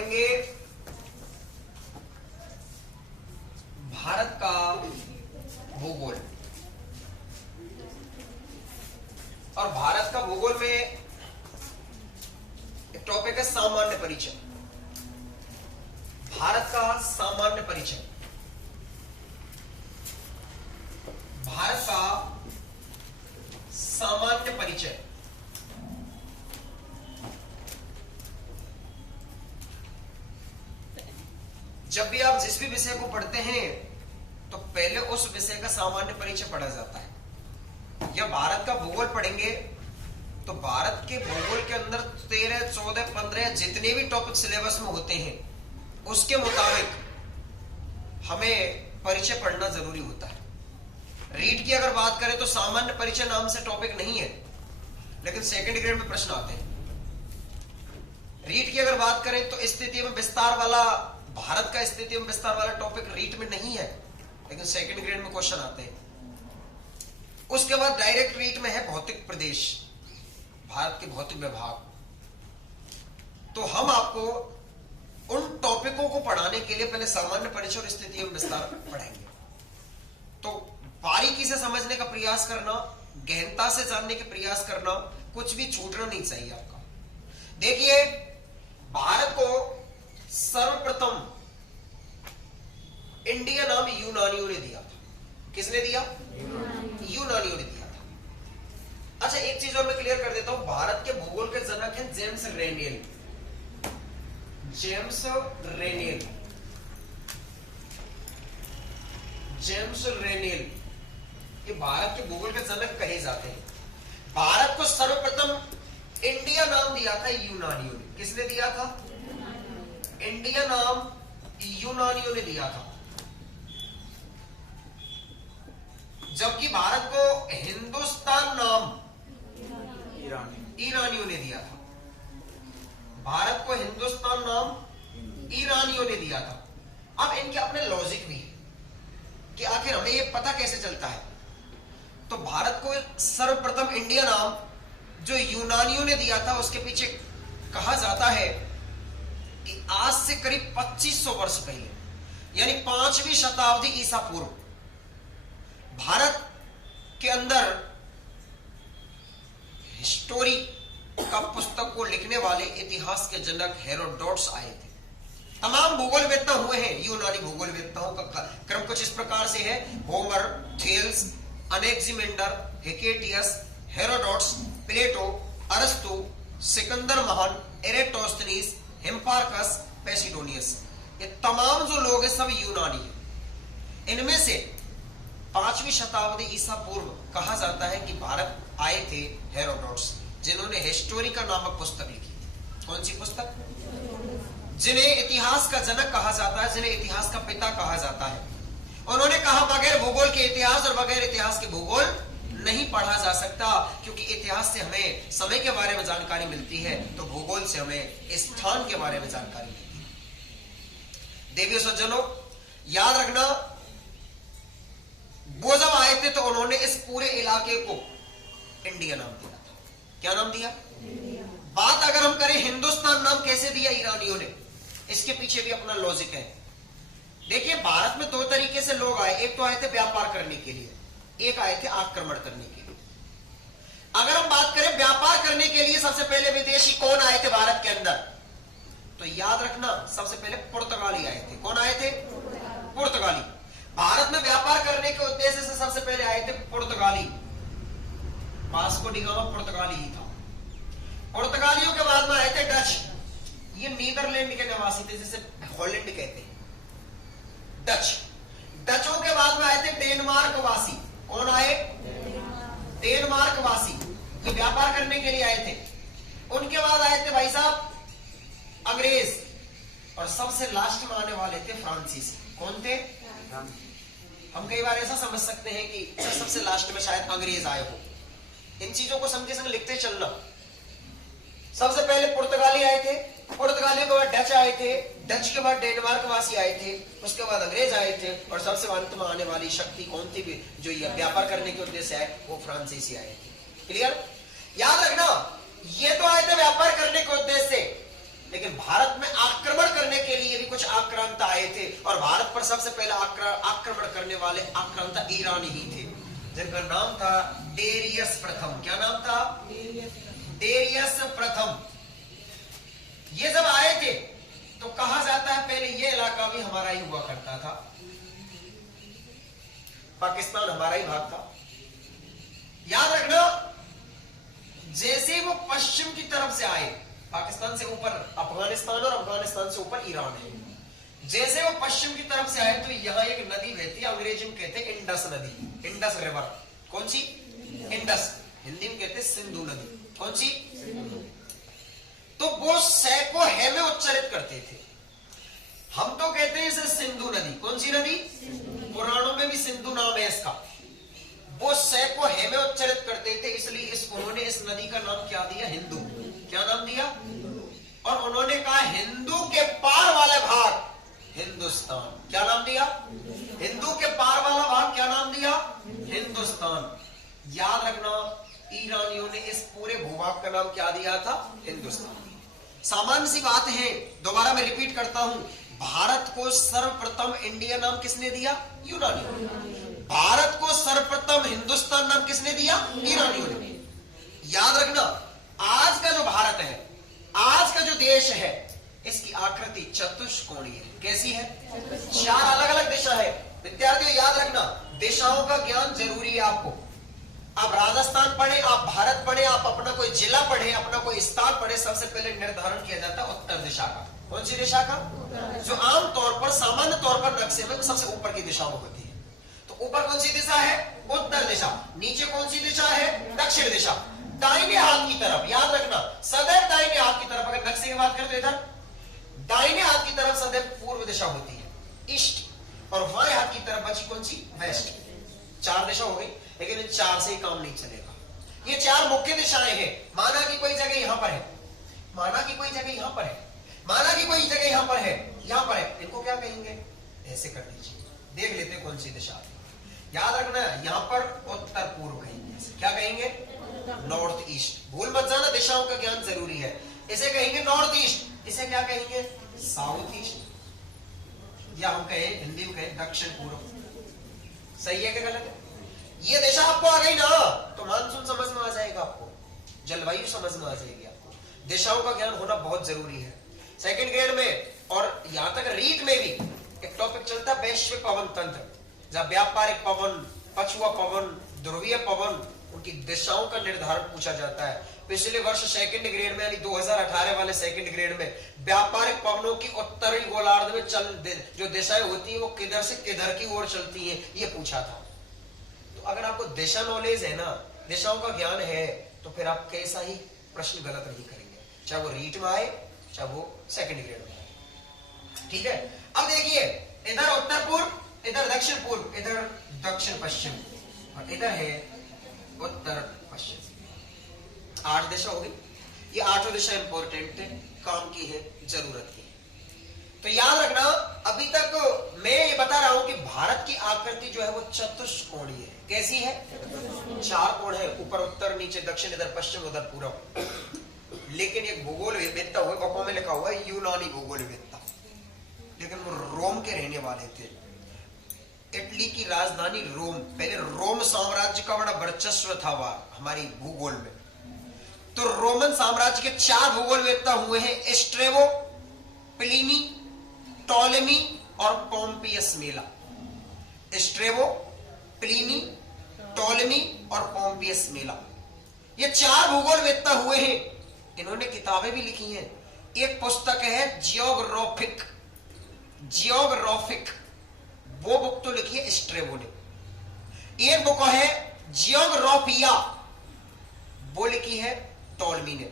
पढ़ेंगे भारत का भूगोल। और भारत का भूगोल में एक टॉपिक है सामान्य परिचय। भारत का सामान्य परिचय, भारत का सामान्य परिचय। जब भी आप जिस भी विषय को पढ़ते हैं तो पहले उस विषय का सामान्य परिचय पढ़ा जाता है। या भारत का भूगोल पढ़ेंगे तो भारत के भूगोल के अंदर 13, 14, 15 जितने भी टॉपिक सिलेबस में होते हैं उसके मुताबिक हमें परिचय पढ़ना जरूरी होता है। रीड की अगर बात करें तो सामान्य परिचय नाम से टॉपिक नहीं है, लेकिन सेकंड ग्रेड में प्रश्न आते हैं। रीड की अगर बात करें तो स्थिति में विस्तार वाला, भारत का स्थिति में विस्तार वाला टॉपिक रीड में नहीं है, लेकिन सेकंड ग्रेड में क्वेश्चन आते हैं। उसके बाद डायरेक्ट रीड में है भौतिक प्रदेश, भारत के भौतिक विभाग। तो हम आपको उन टॉपिकों को पढ़ाने के लिए पहले सामान्य परिचय और स्थिति एवं विस्तार पढ़ाएंगे। तो बारीकी से समझने का प्रयास करना, गहनता से जानने के प्रयास करना, कुछ भी छूटना नहीं चाहिए आपका। देखिए, भारत को सर्वप्रथम इंडिया नाम यूनानियों ने दिया था। किसने दिया? यूनानियों ने दिया था। अच्छा, एक चीज और मैं क्लियर कर देता हूं, भारत के भूगोल के जनक हैं जेम्स रेनियल। जेम्स रेनियल, जेम्स रेनियल ये भारत के भूगोल के जनक कहे जाते हैं। भारत को सर्वप्रथम इंडिया नाम दिया था यूनानियों ने। किसने दिया था? इंडिया नाम यूनानियों ने दिया था। जबकि भारत को हिंदुस्तान नाम ईरानियों ने दिया था। भारत को हिंदुस्तान नाम ईरानियों ने दिया था। अब इनके अपने लॉजिक भी है कि आखिर हमें ये पता कैसे चलता है। तो भारत को सर्वप्रथम इंडिया नाम जो यूनानियों ने दिया था, उसके पीछे कहा जाता है कि आज से करीब 2500 वर्ष पहले, यानी 5वीं शताब्दी ईसा पूर्व, भारत के अंदर हिस्टोरी का पुस्तक को लिखने वाले इतिहास के जनक हेरोडोटस आए थे। तमाम भूगोलवेत्ता हुए हैं। यूनानी भूगोलवेत्ताओं का क्रम कुछ इस प्रकार से है: होमर, थेल्स, अनेक्सिमेंडर, हेकेटियस, हेरोडोटस, प्लेटो, अरस्तु, सिकंदर महान, एरेटोस्थनीस, हिम्पार्कस, पेसिडोनियस। ये तमाम जो लोग हैं सब यूनानी हैं। इनमें से 5वीं शताब्दी ईसा पूर्व कहा जाता है कि भारत आए थे हेरोडोटस, जिन्होंने हिस्टोरी का नामक पुस्तक लिखी। कौन सी पुस्तक? जिन्हें इतिहास का जनक कहा जाता है, जिन्हें इतिहास का पिता कहा जाता है। उन्होंने कहा बगैर भूगोल के इतिहास और बगैर इतिहास के भूगोल नहीं पढ़ा जा सकता, क्योंकि इतिहास से हमें समय के बारे में जानकारी मिलती है, तो भूगोल से हमें स्थान के बारे में जानकारी मिलती है। देवियों सज्जनों, याद रखना, वो जब आए थे तो उन्होंने इस पूरे इलाके को इंडिया नाम दिया था। क्या नाम दिया? बात अगर हम करें हिंदुस्तान नाम कैसे दिया ईरानियों ने, इसके पीछे भी अपना लॉजिक है। देखिए, भारत में 2 तरीके से लोग आए। एक तो आए थे व्यापार करने के लिए, एक आए थे आक्रमण करने के लिए। अगर हम बात करें व्यापार करने के लिए, सबसे पहले विदेशी कौन आए थे भारत के अंदर, तो याद रखना सबसे पहले पुर्तगाली आए थे। कौन आए थे? पुर्तगाली। भारत में व्यापार करने के उद्देश्य से सबसे पहले आए थे पुर्तगाली। वास्को डी गामा पुर्तगाली ही था। पुर्तगालियों के बाद में आए थे डच। ये नीदरलैंड के निवासी थे, जिसे हॉलैंड कहते हैं, डच। डचों के बाद में आए थे डेनमार्क वासी। कौन आए? डेनमार्क वासी। ये व्यापार करने के लिए आए थे। उनके बाद आए थे भाई साहब अंग्रेज, और सबसे लास्ट में आने वाले थे फ्रांसीसी। कौन थे? हम कई बार ऐसा समझ सकते हैं कि सबसे लास्ट में शायद अंग्रेज आए हो। इन चीजों को संग लिखते चलना। सबसे पहले पुर्तगाली आए थे, पुर्तगालियों के बाद डच आए थे, डच के बाद डेनमार्क वासी आए थे, उसके बाद अंग्रेज आए थे, और सबसे अंत में आने वाली शक्ति कौन थी जो ये व्यापार करने के उद्देश्य है, वो फ्रांसीसी आए थे। क्लियर? याद रखना, ये तो आए थे व्यापार करने के उद्देश्य से, लेकिन भारत में आक्रमण लिए भी कुछ आक्रांता आए थे और भारत पर सबसे पहले आक्रमण करने वाले आक्रांता ईरानी ही थे, जिनका नाम था डेरियस प्रथम। क्या नाम था? डेरियस प्रथम। ये जब आए थे तो कहा जाता है पहले ये इलाका भी हमारा ही हुआ करता था, पाकिस्तान हमारा ही भाग था। याद रखना, जैसे वो पश्चिम की तरफ से आए, पाकिस्तान से ऊपर अफगानिस्तान और अफगानिस्तान से ऊपर ईरान है, जैसे वो पश्चिम की तरफ से आए तो यहां एक नदी बहती है, अंग्रेजी में कहते हैं इंडस नदी, इंडस रिवर। कौन सी? इंडस। हिंदी में कहते हैं सिंधु नदी। कौन सी? तो वो सैको है में उच्चारित करते थे, हम तो कहते हैं इसे सिंधु नदी। कौन सी नदी? पुराणों में भी सिंधु नाम है इसका। वो सैको है में उच्चारित करते थे, इसलिए उन्होंने इस नदी का नाम क्या दिया? हिंदू। क्या नाम दिया? और उन्होंने कहा हिंदू के पार वाले भाग हिंदुस्तान। क्या नाम दिया? हिंदू के पार वाला भाग क्या नाम दिया? हिंदुस्तान। याद रखना, ईरानियों ने इस पूरे भूभाग का नाम क्या दिया था? हिंदुस्तान। सामान्य सी बात है, दोबारा मैं रिपीट करता हूं, भारत को सर्वप्रथम इंडिया नाम किसने दिया? यूनानियों। भारत को सर्वप्रथम हिंदुस्तान नाम किसने दिया? ईरानियों ने। याद रखना, आज का जो भारत है, आज का जो देश है, इसकी आकृति चतुष्कोणीय है। कैसी है? चार अलग अलग दिशा है। विद्यार्थियों याद रखना, दिशाओं का ज्ञान जरूरी है आपको। आप राजस्थान पढ़े, आप भारत पढ़े, आप अपना कोई जिला पढ़े, अपना कोई स्थान पढ़े, सबसे पहले निर्धारण किया जाता है उत्तर दिशा का। कौन सी दिशा का? जो आमतौर पर, सामान्य तौर पर नक्शे में सबसे ऊपर की दिशा में होती है। तो ऊपर कौन सी दिशा है? उत्तर दिशा। नीचे कौन सी दिशा है? दक्षिण दिशा। दाहिने हाथ की तरफ, याद रखना, सदैव दाहिने हाथ की तरफ, अगर नक्शे की बात करें तो इधर दाहिने हाथ की तरफ सदैव पूर्व दिशा होती है, ईस्ट, और बाएं हाथ की तरफ बची कौन सी? वेस्ट। चार दिशा हो गई, लेकिन इन चार से ही काम नहीं चलेगा। ये चार मुख्य दिशाएं हैं। माना कि कोई जगह यहां पर है, माना कि कोई जगह यहां पर है, माना कि कोई जगह यहां पर है, यहां पर है, इनको क्या कहेंगे? ऐसे कर दीजिए, देख लेते हैं कौन सी दिशा है। याद रखना, यहां पर उत्तर पूर्व कहेंगे। क्या कहेंगे? North east. भूल मत जाना, दिशाओं का ज्ञान जरूरी है। इसे कहेंगे नॉर्थ ईस्ट, इसे क्या कहेंगे? साउथ ईस्ट, या हम कहें हिंदी में कहें दक्षिण पूर्व। सही है कि गलत है? ये दिशा आपको आ गई ना, तो मानसून समझ में आ जाएगा, आपको जलवायु समझ में आ जाएगी। आपको दिशाओं का ज्ञान होना बहुत जरूरी है। सेकंड ग्रेड में और यहां तक रीत में भी एक टॉपिक चलता है वैश्विक पवन तंत्र, जहां व्यापारिक पवन, पछुआ पवन, ध्रुवीय पवन, उनकी दिशाओं का निर्धारण पूछा जाता है। पिछले वर्ष सेकंड ग्रेड में, यानी 2018 वाले सेकंड ग्रेड में, व्यापारिक पवनों की उत्तरी गोलार्ध में जो दिशाएं होती है वो किधर से किधर की ओर चलती है, ये पूछा था। तो अगर आपको दिशा नॉलेज है ना, दिशाओं का ज्ञान है, तो फिर आप कैसा ही प्रश्न गलत नहीं करेंगे, चाहे वो रीट में आए, चाहे वो सेकंड ग्रेड में आए। ठीक है? अब देखिए, इधर उत्तर पूर्व, इधर दक्षिण पूर्व, इधर दक्षिण पश्चिम, और इधर है उत्तर पश्चिम। 8 दिशा हो गई। ये 8 दिशा इंपॉर्टेंट है, काम की है, जरूरत की है। तो याद रखना, अभी तक मैं ये बता रहा हूं कि भारत की आकृति जो है वो चतुष्कोणीय है। कैसी है? 4 कोण है, ऊपर उत्तर, नीचे दक्षिण, इधर पश्चिम, उधर पूर्व। लेकिन एक भूगोल वेत्ता हुआ, बकों में लिखा हुआ है यूनानी भूगोल वेत्ता, लेकिन वो रोम के रहने वाले थे। इटली की राजधानी रोम, पहले रोम साम्राज्य का बड़ा वर्चस्व था वहां हमारी भूगोल में। तो रोमन साम्राज्य के 4 भूगोलवेत्ता हुए हैं, स्ट्रेबो, प्लिनी, टॉलेमी और पोम्पियस मेला। स्ट्रेबो, प्लिनी, टॉलेमी और पोम्पियस मेला, ये 4 भूगोलवेत्ता हुए हैं। इन्होंने किताबें भी लिखी हैं। एक पुस्तक है जियोग्राफिक, वो बुक तो लिखी है स्ट्रेबो ने। एक बुक है जियोग्राफिया, वो लिखी है टॉलमी ने।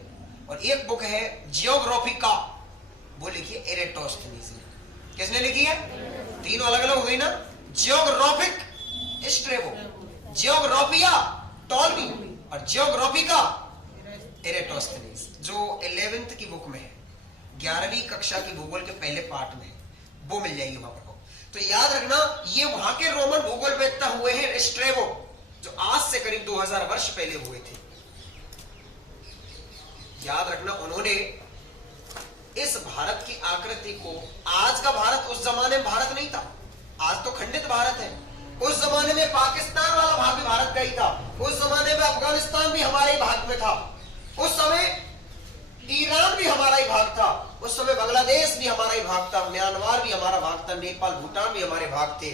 और एक बुक है जियोग्राफिका, वो लिखी है एरेटोस्थनीज ने। किसने लिखी है? तीनों अलग अलग हो गई ना, जियोग्राफिक स्ट्रेबो, जियोग्राफिया टॉलमी और जियोग्राफिका एरेटोस्थनीज, जो 11th की बुक में है, 11वीं कक्षा की भूगोल के पहले पार्ट में, वो मिल जाएगी वहां पर। तो याद रखना, ये वहां के रोमन भूगोलवेत्ता हुए हैं स्ट्रेबो, जो आज से करीब 2000 वर्ष पहले हुए थे। याद रखना, उन्होंने इस भारत की आकृति को, आज का भारत उस जमाने में भारत नहीं था, आज तो खंडित भारत है। उस जमाने में पाकिस्तान वाला भाग भी भारत का ही था, उस जमाने में अफगानिस्तान भी हमारे ही भाग में था, उस समय ईरान भी हमारा ही भाग था, उस समय बांग्लादेश भी हमारा ही भाग था, म्यांमार भी हमारा भाग था, नेपाल भूटान भी हमारे भाग थे।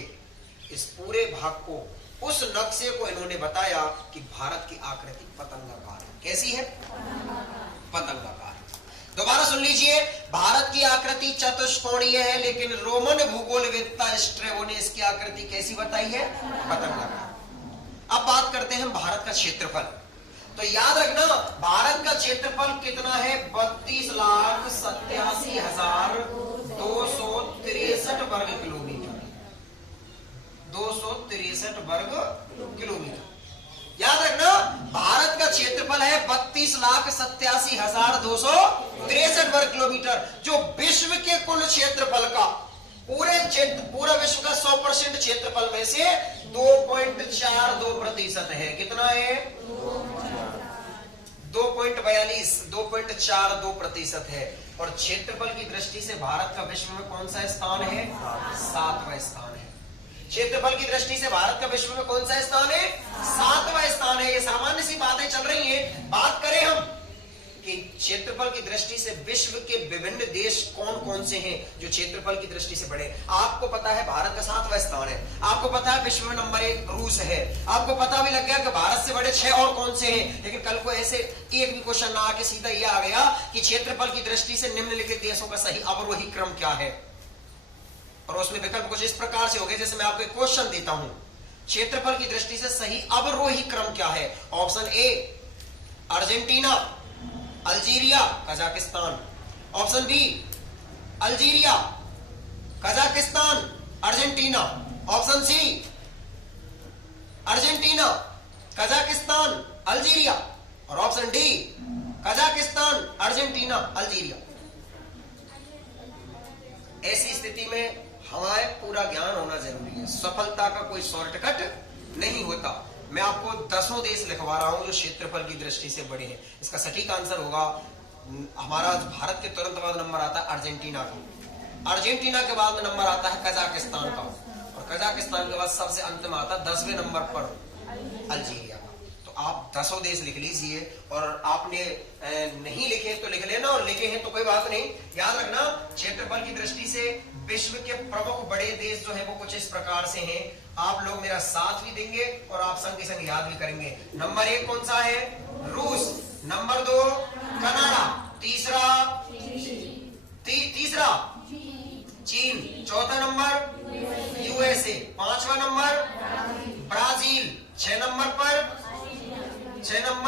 इस पूरे भाग को, उस नक्शे को इन्होंने बताया कि भारत की आकृति पतंगाकार है। कैसी है? पतंगाकार। दोबारा सुन लीजिए, भारत की आकृति चतुष्कोणीय है, लेकिन रोमन भूगोलवेत्ता स्ट्रैबो ने इसकी आकृति कैसी बताई है? पतंगाकार। अब बात करते हैं भारत का क्षेत्रफल। तो याद रखना, भारत का क्षेत्रफल कितना है? 32,87,263 वर्ग किलोमीटर। 263 वर्ग किलोमीटर। याद रखना, भारत का क्षेत्रफल है 32,87,263 वर्ग किलोमीटर, जो विश्व के कुल क्षेत्रफल का, पूरा विश्व का 100% क्षेत्रफल में से 2.42% है। कितना है? 2.42% है। और क्षेत्रफल की दृष्टि से भारत का विश्व में कौन सा स्थान है? 7वां स्थान है। क्षेत्रफल की दृष्टि से भारत का विश्व में कौन सा स्थान है? 7वां स्थान है। ये सामान्य सी बातें चल रही हैं। बात करें हम कि क्षेत्रफल की दृष्टि से विश्व के विभिन्न देश कौन कौन से हैं जो क्षेत्रफल की दृष्टि से बड़े। आपको पता है भारत का 7वां स्थान है, आपको पता है विश्व में नंबर 1 रूस है, आपको पता भी लग गया कि भारत से बड़े 6 और कौन से हैं। लेकिन कल को ऐसे एक भी क्वेश्चन ना आके सीधा यह आ गया कि क्षेत्रफल की दृष्टि से निम्नलिखित देशों का सही अवरोही क्रम क्या है, और उसमें विकल्प कुछ इस प्रकार से हो गए। जैसे मैं आपको एक क्वेश्चन देता हूं, क्षेत्रफल की दृष्टि से सही अवरोही क्रम क्या है? Option A Argentina, Algeria, Kazakhstan. Option B Algeria, Kazakhstan, Argentina. Option C Argentina, Kazakhstan, Algeria. और option D Kazakhstan, Argentina, Algeria. ऐसी स्थिति में हमारे पूरा ज्ञान होना जरूरी है। सफलता का कोई शॉर्टकट नहीं होता। मैं आपको 10 देश लिखवा रहा हूं जो क्षेत्रफल की दृष्टि से बड़े हैं। इसका सटीक आंसर होगा, हमारा भारत के तुरंत बाद नंबर आता है अर्जेंटीना का, अर्जेंटीना के बाद में नंबर आता है कजाकिस्तान का, और कजाकिस्तान के बाद सबसे अंत में आता है 10वें नंबर पर अल्जीरिया का। तो आप 10 देश लिख लीजिए, और आपने नहीं लिखे तो लिख लेना, और लिखे हैं तो कोई बात नहीं। याद रखना, क्षेत्रफल की दृष्टि से विश्व के प्रमुख बड़े देश जो है वो कुछ इस प्रकार से हैं। आप लोग मेरा साथ भी देंगे और आप संग के संग याद भी करेंगे। नंबर 1 कौन सा है? रूस। Number 2 Canada. तीसरा चीन। चौथा नंबर यूएसए। 5वां नंबर ब्राजील। 6 नंबर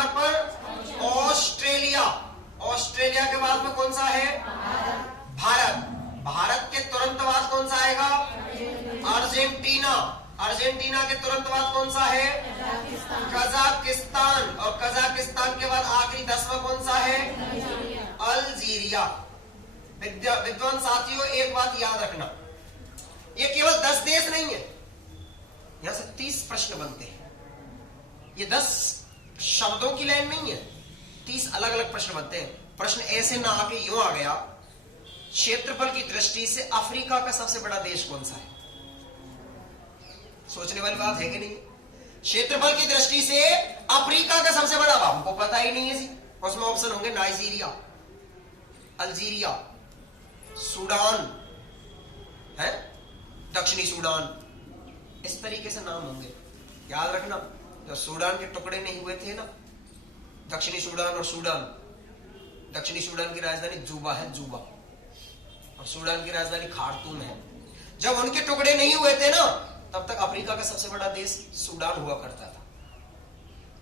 पर ऑस्ट्रेलिया। ऑस्ट्रेलिया के बाद में कौन सा है? भारत। भारत के तुरंत बाद कौन सा आएगा? अर्जेंटीना। अर्जेंटीना के तुरंत बाद कौन सा है? कजाकिस्तान। और कजाकिस्तान के बाद आखिरी 10वां कौन सा है? अल्जीरिया। विद्वान साथियों, एक बात याद रखना, ये केवल 10 देश नहीं है, यहां से 30 प्रश्न बनते हैं। ये 10 शब्दों की लाइन नहीं है, 30 अलग अलग प्रश्न बनते हैं। प्रश्न ऐसे ना आके यूं आ गया, क्षेत्रफल की दृष्टि से अफ्रीका का सबसे बड़ा देश कौन सा है? सोचने वाली बात है कि नहीं? क्षेत्रफल की दृष्टि से अफ्रीका का सबसे बड़ा, हमको पता ही नहीं है जी। उसमें ऑप्शन होंगे नाइजीरिया, अल्जीरिया, सूडान है, दक्षिणी सूडान, इस तरीके से नाम होंगे। याद रखना, जब सूडान के टुकड़े नहीं हुए थे ना, दक्षिणी सूडान और सूडान, दक्षिणी सूडान की राजधानी जूबा है, जूबा, और सूडान की राजधानी खार्तूम है। जब उनके टुकड़े नहीं हुए थे ना, तब तक अफ्रीका का सबसे बड़ा देश सूडान हुआ करता था।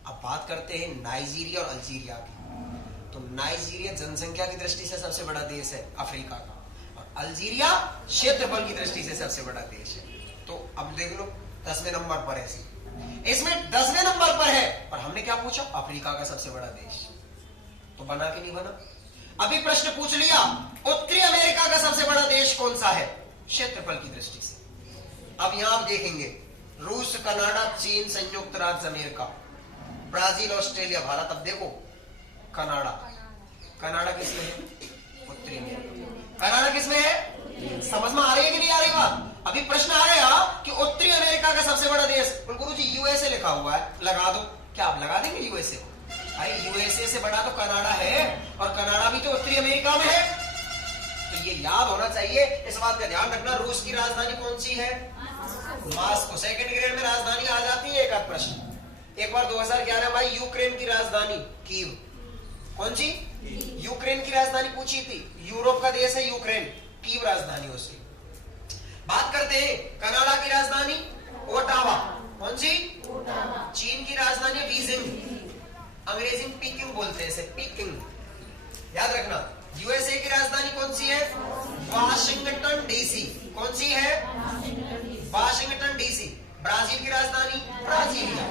अब बात करते हैं नाइजीरिया और अल्जीरिया की। तो नाइजीरिया जनसंख्या की दृष्टि से सबसे बड़ा देश है अफ्रीका का, और अल्जीरिया क्षेत्रफल की दृष्टि से सबसे बड़ा देश है। तो अब देख लो, 10वें नंबर पर है, इसमें 10वें नंबर पर है, और हमने क्या पूछा? अफ्रीका का सबसे बड़ा देश। तो बना कि नहीं बना? अभी प्रश्न पूछ लिया, उत्तरी अमेरिका का सबसे बड़ा देश कौन सा है क्षेत्रफल की दृष्टि से? अब यहां आप देखेंगे, रूस, कनाडा, चीन, संयुक्त राज्य अमेरिका, ब्राजील, ऑस्ट्रेलिया, भारत। अब देखो, कनाडा, कनाडा किसमें है? उत्तरी अमेरिका। समझ में आ रही है कि नहीं आ रही बात? अभी प्रश्न आ गया कि उत्तरी अमेरिका का सबसे बड़ा देश, गुरुजी यूएसए लिखा हुआ है, लगा दो। क्या आप लगा देंगे यूएसए को? अरे यूएसए से बड़ा तो कनाडा है, और कनाडा भी तो उत्तरी अमेरिका में है। तो ये याद होना चाहिए, इस बात का ध्यान रखना। रूस की राजधानी कौन सी है? मॉस्को। सेकंड ग्रेड में राजधानी आ जाती है एक आध प्रश्न। एक बार 2011 में यूक्रेन की राजधानी कीव। कौन सी? यूक्रेन की राजधानी पूछी थी। यूरोप का देश है यूक्रेन, कीव राजधानी उसकी। बात करते हैं कनाडा की राजधानी ओटावा। कौन सी? चीन की राजधानी बीजिंग, अंग्रेजी में पीकिंग बोलते हैं इसे, पीकिंग। याद रखना। यूएसए की राजधानी कौन सी है? Washington DC. कौन सी है? Washington DC. ब्राजील की राजधानी ब्राजीलिया।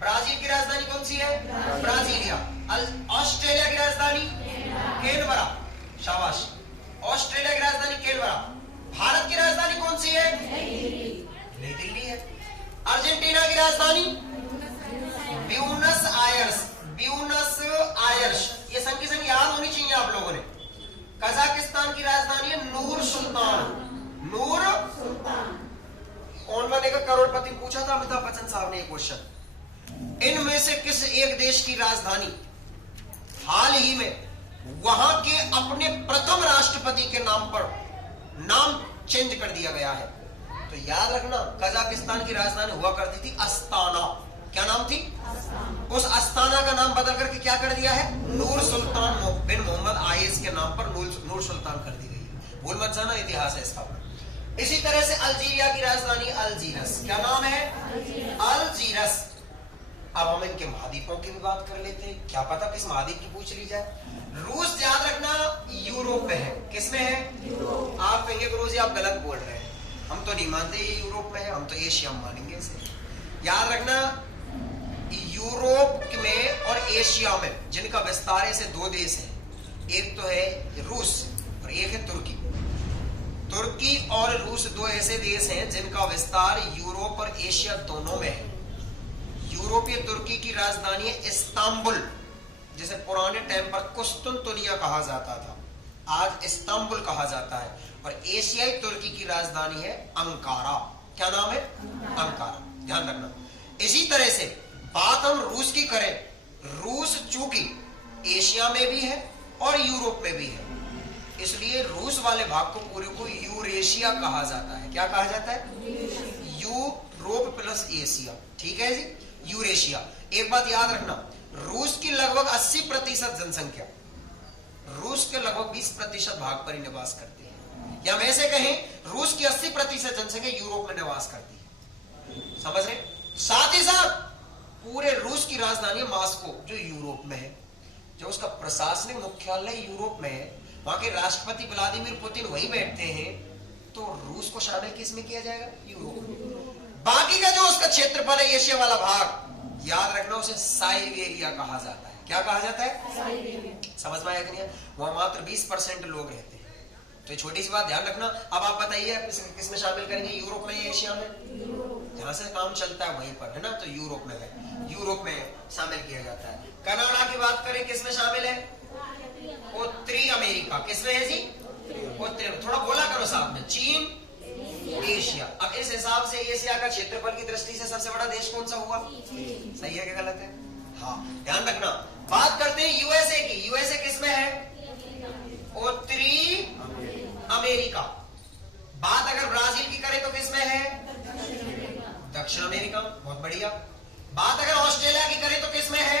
ब्राजील की राजधानी कौन सी है? ब्राजीलिया। ऑस्ट्रेलिया की राजधानी कैनबरा। शाबाश। ऑस्ट्रेलिया की राजधानी कैनबरा। भारत की राजधानी कौन सी है? नई दिल्ली है। अर्जेंटीना की राजधानी ब्यूनस आयर्स। ब्यूनस आयर्स, ये संग की संग याद होनी चाहिए आप लोगों ने। कजाकिस्तान की राजधानी है नूर सुल्तान। नूर सुल्तान। कौन बनेगा करोड़पति, पूछा था अमिताभ बच्चन साहब ने ये क्वेश्चन। इनमें से किस एक देश की राजधानी हाल ही में वहां के अपने प्रथम राष्ट्रपति के नाम पर नाम चेंज कर दिया गया है? तो याद रखना, कजाकिस्तान की राजधानी हुआ करती थी अस्ताना। क्या नाम थी? उस अस्ताना का नाम बदल करके क्या कर दिया है? नूर सुल्तान बिन मोहम्मद आयस के नाम पर नूर सुल्तान कर दी गई है। भूल मत जाना, इतिहास है इसका। इसी तरह से अल्जीरिया की राजधानी अल्जीरस। क्या नाम है? अल्जीरस। अब हम इनके महाद्वीपों की भी बात कर लेते हैं, क्या पता किस महाद्वीप की पूछ ली जाए। रूस याद रखना यूरोप में है। किस में है? आप कहेंगे गुरुजी आप गलत बोल रहे हैं, हम तो नहीं मानते ये यूरोप में है, हम तो एशिया में मानेंगे इसे। याद रखना यूरोप में और एशिया में जिनका विस्तार है, से दो देश हैं। एक तो है रूस और एक है तुर्की। तुर्की और रूस दो ऐसे देश हैं जिनका विस्तार यूरोप और एशिया दोनों में है। यूरोपीय तुर्की की राजधानी है इस्तांबुल, जिसे पुराने टाइम पर कुस्तुनतुनिया कहा जाता था, आज इस्तांबुल कहा जाता है। और एशियाई तुर्की की राजधानी है अंकारा। क्या नाम है? अंकारा। ध्यान रखना। इसी तरह से बात हम रूस की करें, रूस चूंकि एशिया में भी है और यूरोप में भी है, इसलिए रूस वाले भाग को पूरे को यूरेशिया कहा जाता है। क्या कहा जाता है? Europe plus Asia. ठीक है जी, यूरेशिया। एक बात याद रखना, रूस की लगभग 80% जनसंख्या रूस के लगभग 20% भाग पर ही निवास करती है, या हम ऐसे कहें रूस की 80% जनसंख्या यूरोप में निवास करती है। समझ रहे? साथ ही साथ पूरे रूस की राजधानी मॉस्को जो यूरोप में है, जो उसका प्रशासनिक मुख्यालय यूरोप में है, वहां के राष्ट्रपति व्लादिमीर पुतिन वहीं बैठते हैं, तो रूस को शामिल किस में किया जाएगा? यूरोप में। बाकी का जो उसका क्षेत्रफल है एशिया वाला भाग, याद रखना उसे साइबेरिया कहा जाता है। क्या कहा जाता है? समझ में आया कि नहीं? वहां मात्र 20% लोग रहते हैं। तो छोटी सी बात ध्यान रखना। अब आप बताइए किस में शामिल करेंगे, यूरोप में या एशिया में? जहां से काम चलता है वहीं पर है ना, तो यूरोप में है, यूरोप में शामिल किया जाता है। कनाडा की बात करें किस में शामिल है? उत्तरी अमेरिका। किस में है जी? उत्तरी। थोड़ा बोला करो साथ में। चीन, एशिया। अब इस हिसाब से एशिया का क्षेत्रफल की दृष्टि से सबसे बड़ा देश कौन सा हुआ? सही है कि गलत है? हाँ, ध्यान रखना। बात करते हैं यूएसए की। यूएसए किस में है? उत्तरी अमेरिका। बात अगर ब्राजील की करें तो किस में है? दक्षिण अमेरिका। बहुत बढ़िया। बात अगर ऑस्ट्रेलिया की करें तो किस में है?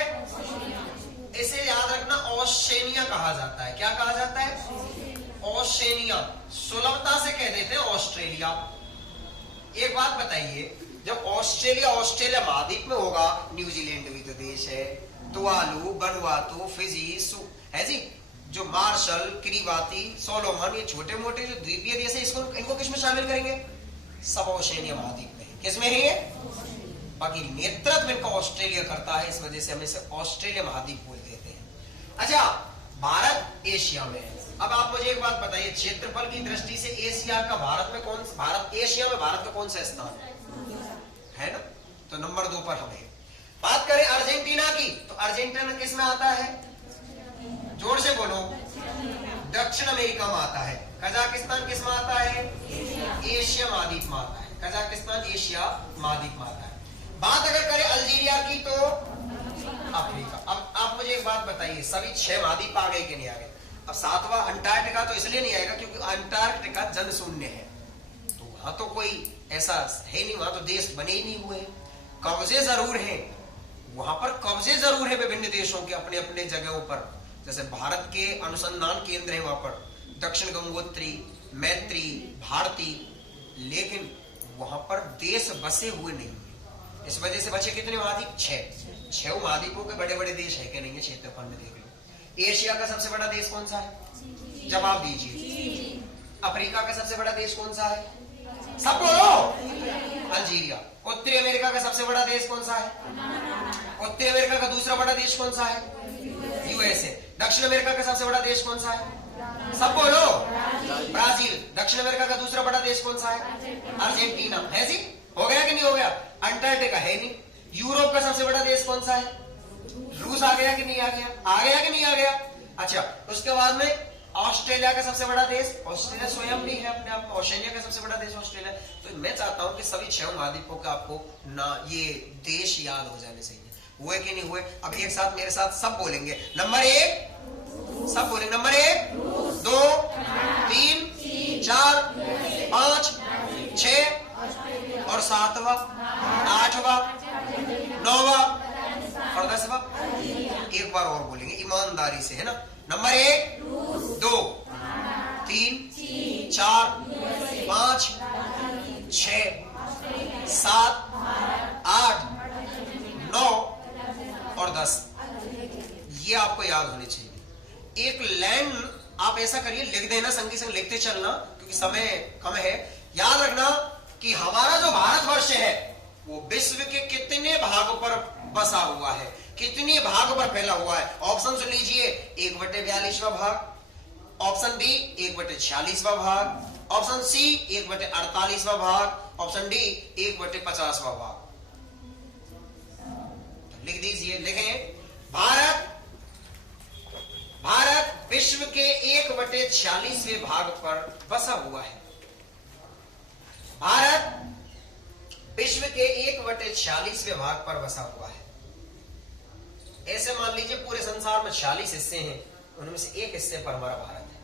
इसे याद रखना ओशेनिया कहा जाता है। क्या कहा जाता है? ओशेनिया। सुलभता से कह देते हैं ऑस्ट्रेलिया। एक बात बताइए, जब ऑस्ट्रेलिया महाद्वीप में होगा, न्यूजीलैंड भी तो देश है, तुवालू, वनुआतू, फिजी है जी, जो मार्शल, किरीबाती, सोलोमन, ये छोटे मोटे जो द्वीपीय देश है, इसको इनको किस में शामिल करेंगे? सब ओशेनिया महाद्वीप में। किस में है ये? बाकी नेतृत्व इनका ऑस्ट्रेलिया करता है, इस वजह से हम इसे ऑस्ट्रेलिया महाद्वीप बोल देते हैं। अच्छा, भारत एशिया में है। अब आप मुझे एक बात बताइए, क्षेत्रफल की दृष्टि से एशिया का भारत में एशिया में भारत का कौन सा स्थान है ना? तो नंबर 2 पर हम है। बात करें अर्जेंटीना की, तो अर्जेंटीना किस में आता है? जोर से बोलो। दक्षिण अमेरिका में आता है। कजाकिस्तान किस में आता है? एशिया महाद्वीप में आता है। कजाकिस्तान एशिया महाद्वीप में आता है। बात अगर करें अल्जीरिया की तो अफ्रीका। अब आप मुझे एक बात बताइए, सभी 6 महाद्वीप आ गए कि नहीं आ गए? अब 7वां अंटार्कटिका तो इसलिए नहीं आएगा क्योंकि अंटार्कटिका जनशून्य है, तो वहां तो कोई ऐसा है नहीं, वहां तो देश बने ही नहीं हुए। कब्जे जरूर हैं, वहां पर कब्जे जरूर है विभिन्न देशों के अपने अपने जगहों पर। जैसे भारत के अनुसंधान केंद्र है वहां पर, दक्षिण गंगोत्री, मैत्री, भारती, लेकिन वहां पर देश बसे हुए नहीं है। इस वजह से बचे कितने महाद्वीप? 6 महाद्वीपों के बड़े बड़े देश है कि नहीं है? क्षेत्रफल में देख लो। एशिया का सबसे बड़ा देश कौन सा है? जवाब दीजिए। अफ्रीका का सबसे बड़ा देश कौन सा है? सब बोलो। अल्जीरिया। उत्तरी अमेरिका का सबसे बड़ा देश कौन सा है? उत्तरी अमेरिका का दूसरा बड़ा देश कौन सा है? यूएसए। दक्षिण अमेरिका का सबसे बड़ा देश कौन सा है? सब बोलो। ब्राजील। दक्षिण अमेरिका का दूसरा बड़ा देश कौन सा है? अर्जेंटीना। है जी? हो गया कि नहीं हो गया? अंटार्कटिका है नहीं। यूरोप का सबसे बड़ा देश कौन सा है? रूस। आ गया कि नहीं आ गया? आ गया कि नहीं आ गया? अच्छा, उसके बाद में ऑस्ट्रेलिया का सबसे बड़ा देश, ऑस्ट्रेलिया स्वयं भी है अपने आप में। ऑस्ट्रेलिया का सबसे बड़ा देश ऑस्ट्रेलिया। तो मैं चाहता हूं कि सभी 6 महाद्वीपों का आपको ना ये देश याद हो जाने चाहिए। हुए कि नहीं हुए? अब एक साथ मेरे साथ सब बोलेंगे। नंबर 1 सब बोलेंगे। नंबर 1, 2, 3, 4, 5, 6 और 7वां, 8वां, 9वां और 10वां। एक बार और बोलेंगे ईमानदारी से, है ना? नंबर 1, 2, 3, 4, 5, 6, 7, 8, 9 और 10। ये आपको याद होनी चाहिए। एक लाइन आप ऐसा करिए, लिख देना, संगी संग लिखते चलना क्योंकि समय कम है। याद रखना कि हमारा जो भारतवर्ष है वो विश्व के कितने भागों पर बसा हुआ है, कितने भागों पर फैला हुआ है। ऑप्शन सुन लीजिए, 1/42वां भाग, ऑप्शन बी 1/46वां भाग, ऑप्शन सी 1/48वां भाग, ऑप्शन डी 1/50वां भाग। लिख दीजिए, लिखें। भारत विश्व के 1/46वें भाग पर बसा हुआ है। भारत विश्व के 1/46वें भाग पर बसा हुआ है। ऐसे मान लीजिए पूरे संसार में 46 हिस्से हैं, उनमें से एक हिस्से पर हमारा भारत है,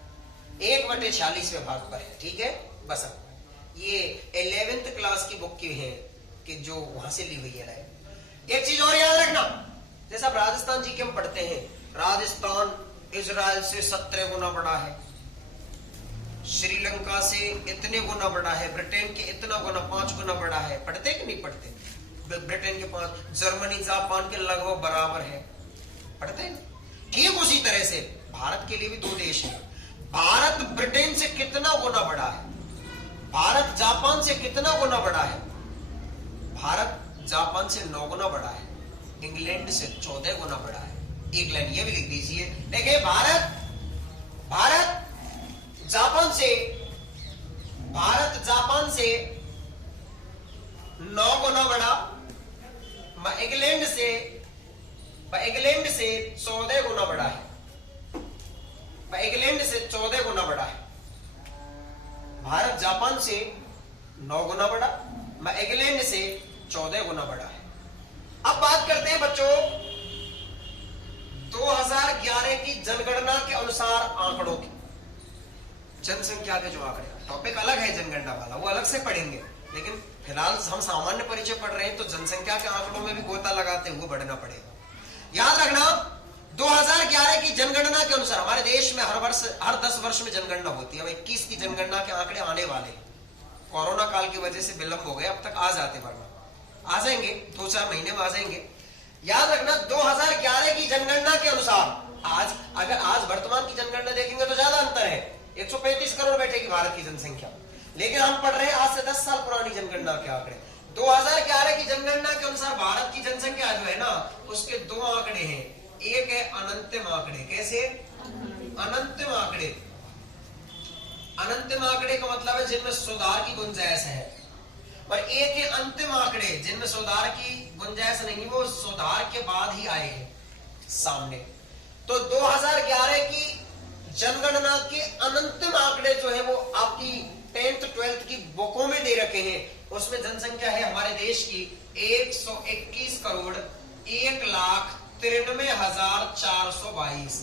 1/46वें भाग पर है। ठीक है, बसा हुआ है। ये 11th क्लास की बुक की है कि जो वहां से ली हुई है। एक चीज और याद रखना, जैसा राजस्थान जी के हम पढ़ते हैं, राजस्थान इजराइल से 17 गुना बड़ा है, श्रीलंका से इतने गुना बड़ा है, ब्रिटेन के इतना गुना 5 गुना बड़ा है। पढ़ते कि नहीं पढ़ते? ब्रिटेन के 5, जर्मनी जापान के लगभग बराबर है। पढ़ते हैं? ठीक उसी तरह से भारत के लिए भी 2 देश हैं। भारत ब्रिटेन से कितना गुना बड़ा है? भारत जापान से कितना गुना बड़ा है? भारत जापान से 9 गुना बड़ा है, इंग्लैंड से 14 गुना बड़ा है। एक लाइन ये भी लिख दीजिए। देखिए, भारत जापान से 9 गुना बड़ा, इंग्लैंड से 14 गुना बड़ा है। इंग्लैंड से 14 गुना बड़ा है। भारत जापान से 9 गुना बड़ा, इंग्लैंड से 14 गुना बड़ा है। अब बात करते हैं बच्चों 2011 की जनगणना के अनुसार आंकड़ों की। जनसंख्या के जो आंकड़े, टॉपिक अलग है जनगणना वाला, वो अलग से पढ़ेंगे, लेकिन फिलहाल हम सामान्य परिचय पढ़ रहे हैं तो जनसंख्या के आंकड़ों में भी गोता लगाते हुए बढ़ना पड़ेगा। याद रखना 2011 की जनगणना के अनुसार हमारे देश में हर 10 वर्ष में जनगणना होती है। अब 21 की जनगणना के आंकड़े आने वाले हैं, कोरोना काल की वजह से विलंब हो गया, अब तक आ जाते, वरना आ जाएंगे 2-4 महीने में आ जाएंगे। याद रखना 2011 की जनगणना के अनुसार आज वर्तमान की जनगणना देखेंगे तो ज्यादा अंतर है, 135 करोड़ बैठेगी भारत की जनसंख्या, लेकिन हम पढ़ रहे हैं आज से 10 साल पुरानी जनगणना के आंकड़े। 2011 की जनगणना के अनुसार भारत की जनसंख्या जो है ना, उसके 2 आंकड़े हैं। एक है अनंतिम आंकड़े। कैसे? अनंतिम आंकड़े। अनंतिम आंकड़े का मतलब है जिनमें सुधार की गुंजाइश है, और एक है अंतिम आंकड़े जिनमें सुधार की गुंजाइश नहीं, वो सुधार के बाद ही आए हैं सामने। तो 2011 की जनगणना के अनंतिम आंकड़े जो है वो रखे हैं, उसमें जनसंख्या है हमारे देश की 121 करोड़ 1,93,422।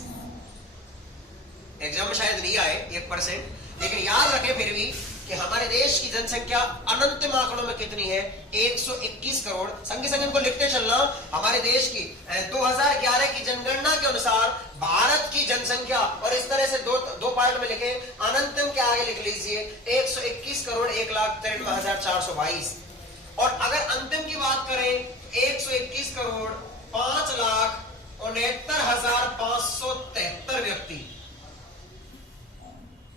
एग्जाम में शायद नहीं आए 1%, लेकिन याद रखें फिर भी कि हमारे देश की जनसंख्या अनंत आंकड़ों में कितनी है, 121 करोड़। संग संग इनको लिखते चलना। हमारे देश की 2011 की जनगणना के अनुसार भारत की जनसंख्या, और इस तरह से दो पार्ट में लिखे, अनंतम के आगे लिख लीजिए 121 करोड़ 1,93,422। और अगर अंतिम की बात करें 121 करोड़ 5,69,573 व्यक्ति।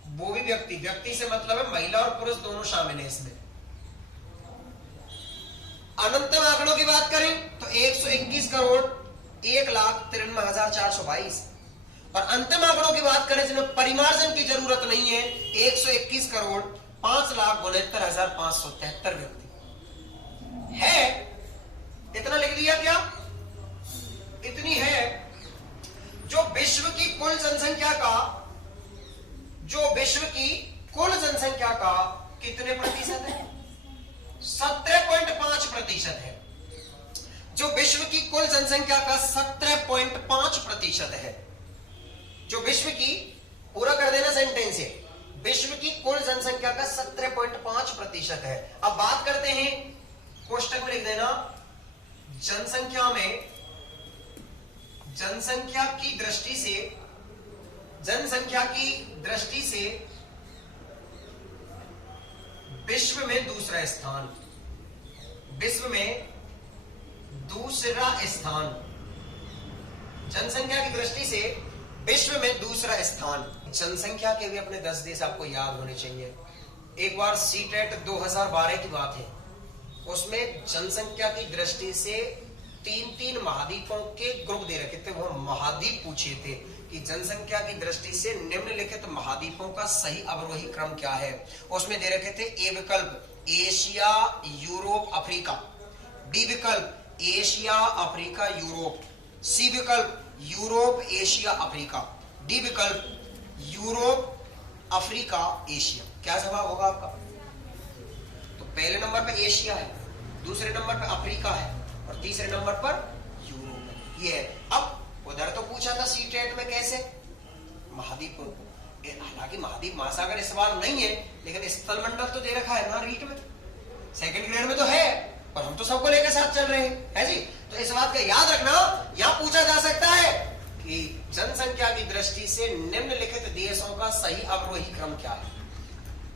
वो भी व्यक्ति से मतलब है महिला और पुरुष दोनों शामिल है इसमें। अनंतम आंकड़ों की बात करें तो 121 करोड़ 1,93,422, और अंतिम आंकड़ों की बात करें जिन्हें परिमार्जन की जरूरत नहीं है, 121 करोड़ 5,69,573 व्यक्ति है। इतना लिख दिया क्या? इतनी है जो विश्व की कुल जनसंख्या का कितने प्रतिशत है? 17.5% है। जो विश्व की कुल जनसंख्या का 17.5% है। जो विश्व की, पूरा कर देना सेंटेंस है, विश्व की कुल जनसंख्या का 17.5% है। अब बात करते हैं, कोष्टक में लिख देना, जनसंख्या की दृष्टि से विश्व में दूसरा स्थान, जनसंख्या की दृष्टि से विश्व में दूसरा स्थान। जनसंख्या के भी अपने 10 देश आपको याद होने चाहिए। एक बार सीटेट 2012 की बात है, उसमें जनसंख्या की दृष्टि से 3 महाद्वीपों के ग्रुप दे रखे थे। वो महाद्वीप पूछे थे कि जनसंख्या की दृष्टि से निम्नलिखित महाद्वीपों का सही अवरोही क्रम क्या है। उसमें दे रखे थे ए विकल्प एशिया, यूरोप, अफ्रीका, बी विकल्प एशिया, अफ्रीका, यूरोप, सी विकल्प यूरोप, एशिया, अफ्रीका, डी विकल्प यूरोप, अफ्रीका, एशिया। क्या जवाब होगा आपका? तो पहले नंबर पे एशिया है, दूसरे नंबर पे अफ्रीका है, और तीसरे नंबर पर यूरोप है। ये है। अब उधर तो पूछा था सीटेट में कैसे, महाद्वीप, हालांकि महाद्वीप महासागर इस बार नहीं है, लेकिन स्थल मंडल तो दे रखा है ना रीट में, सेकंड ग्रेड में तो है, पर हम तो सबको लेकर साथ चल रहे हैं, है जी। तो इस बात का याद रखना। यहां पूछा जा सकता है कि जनसंख्या की दृष्टि से निम्नलिखित देशों का सही अवरोही क्रम क्या है।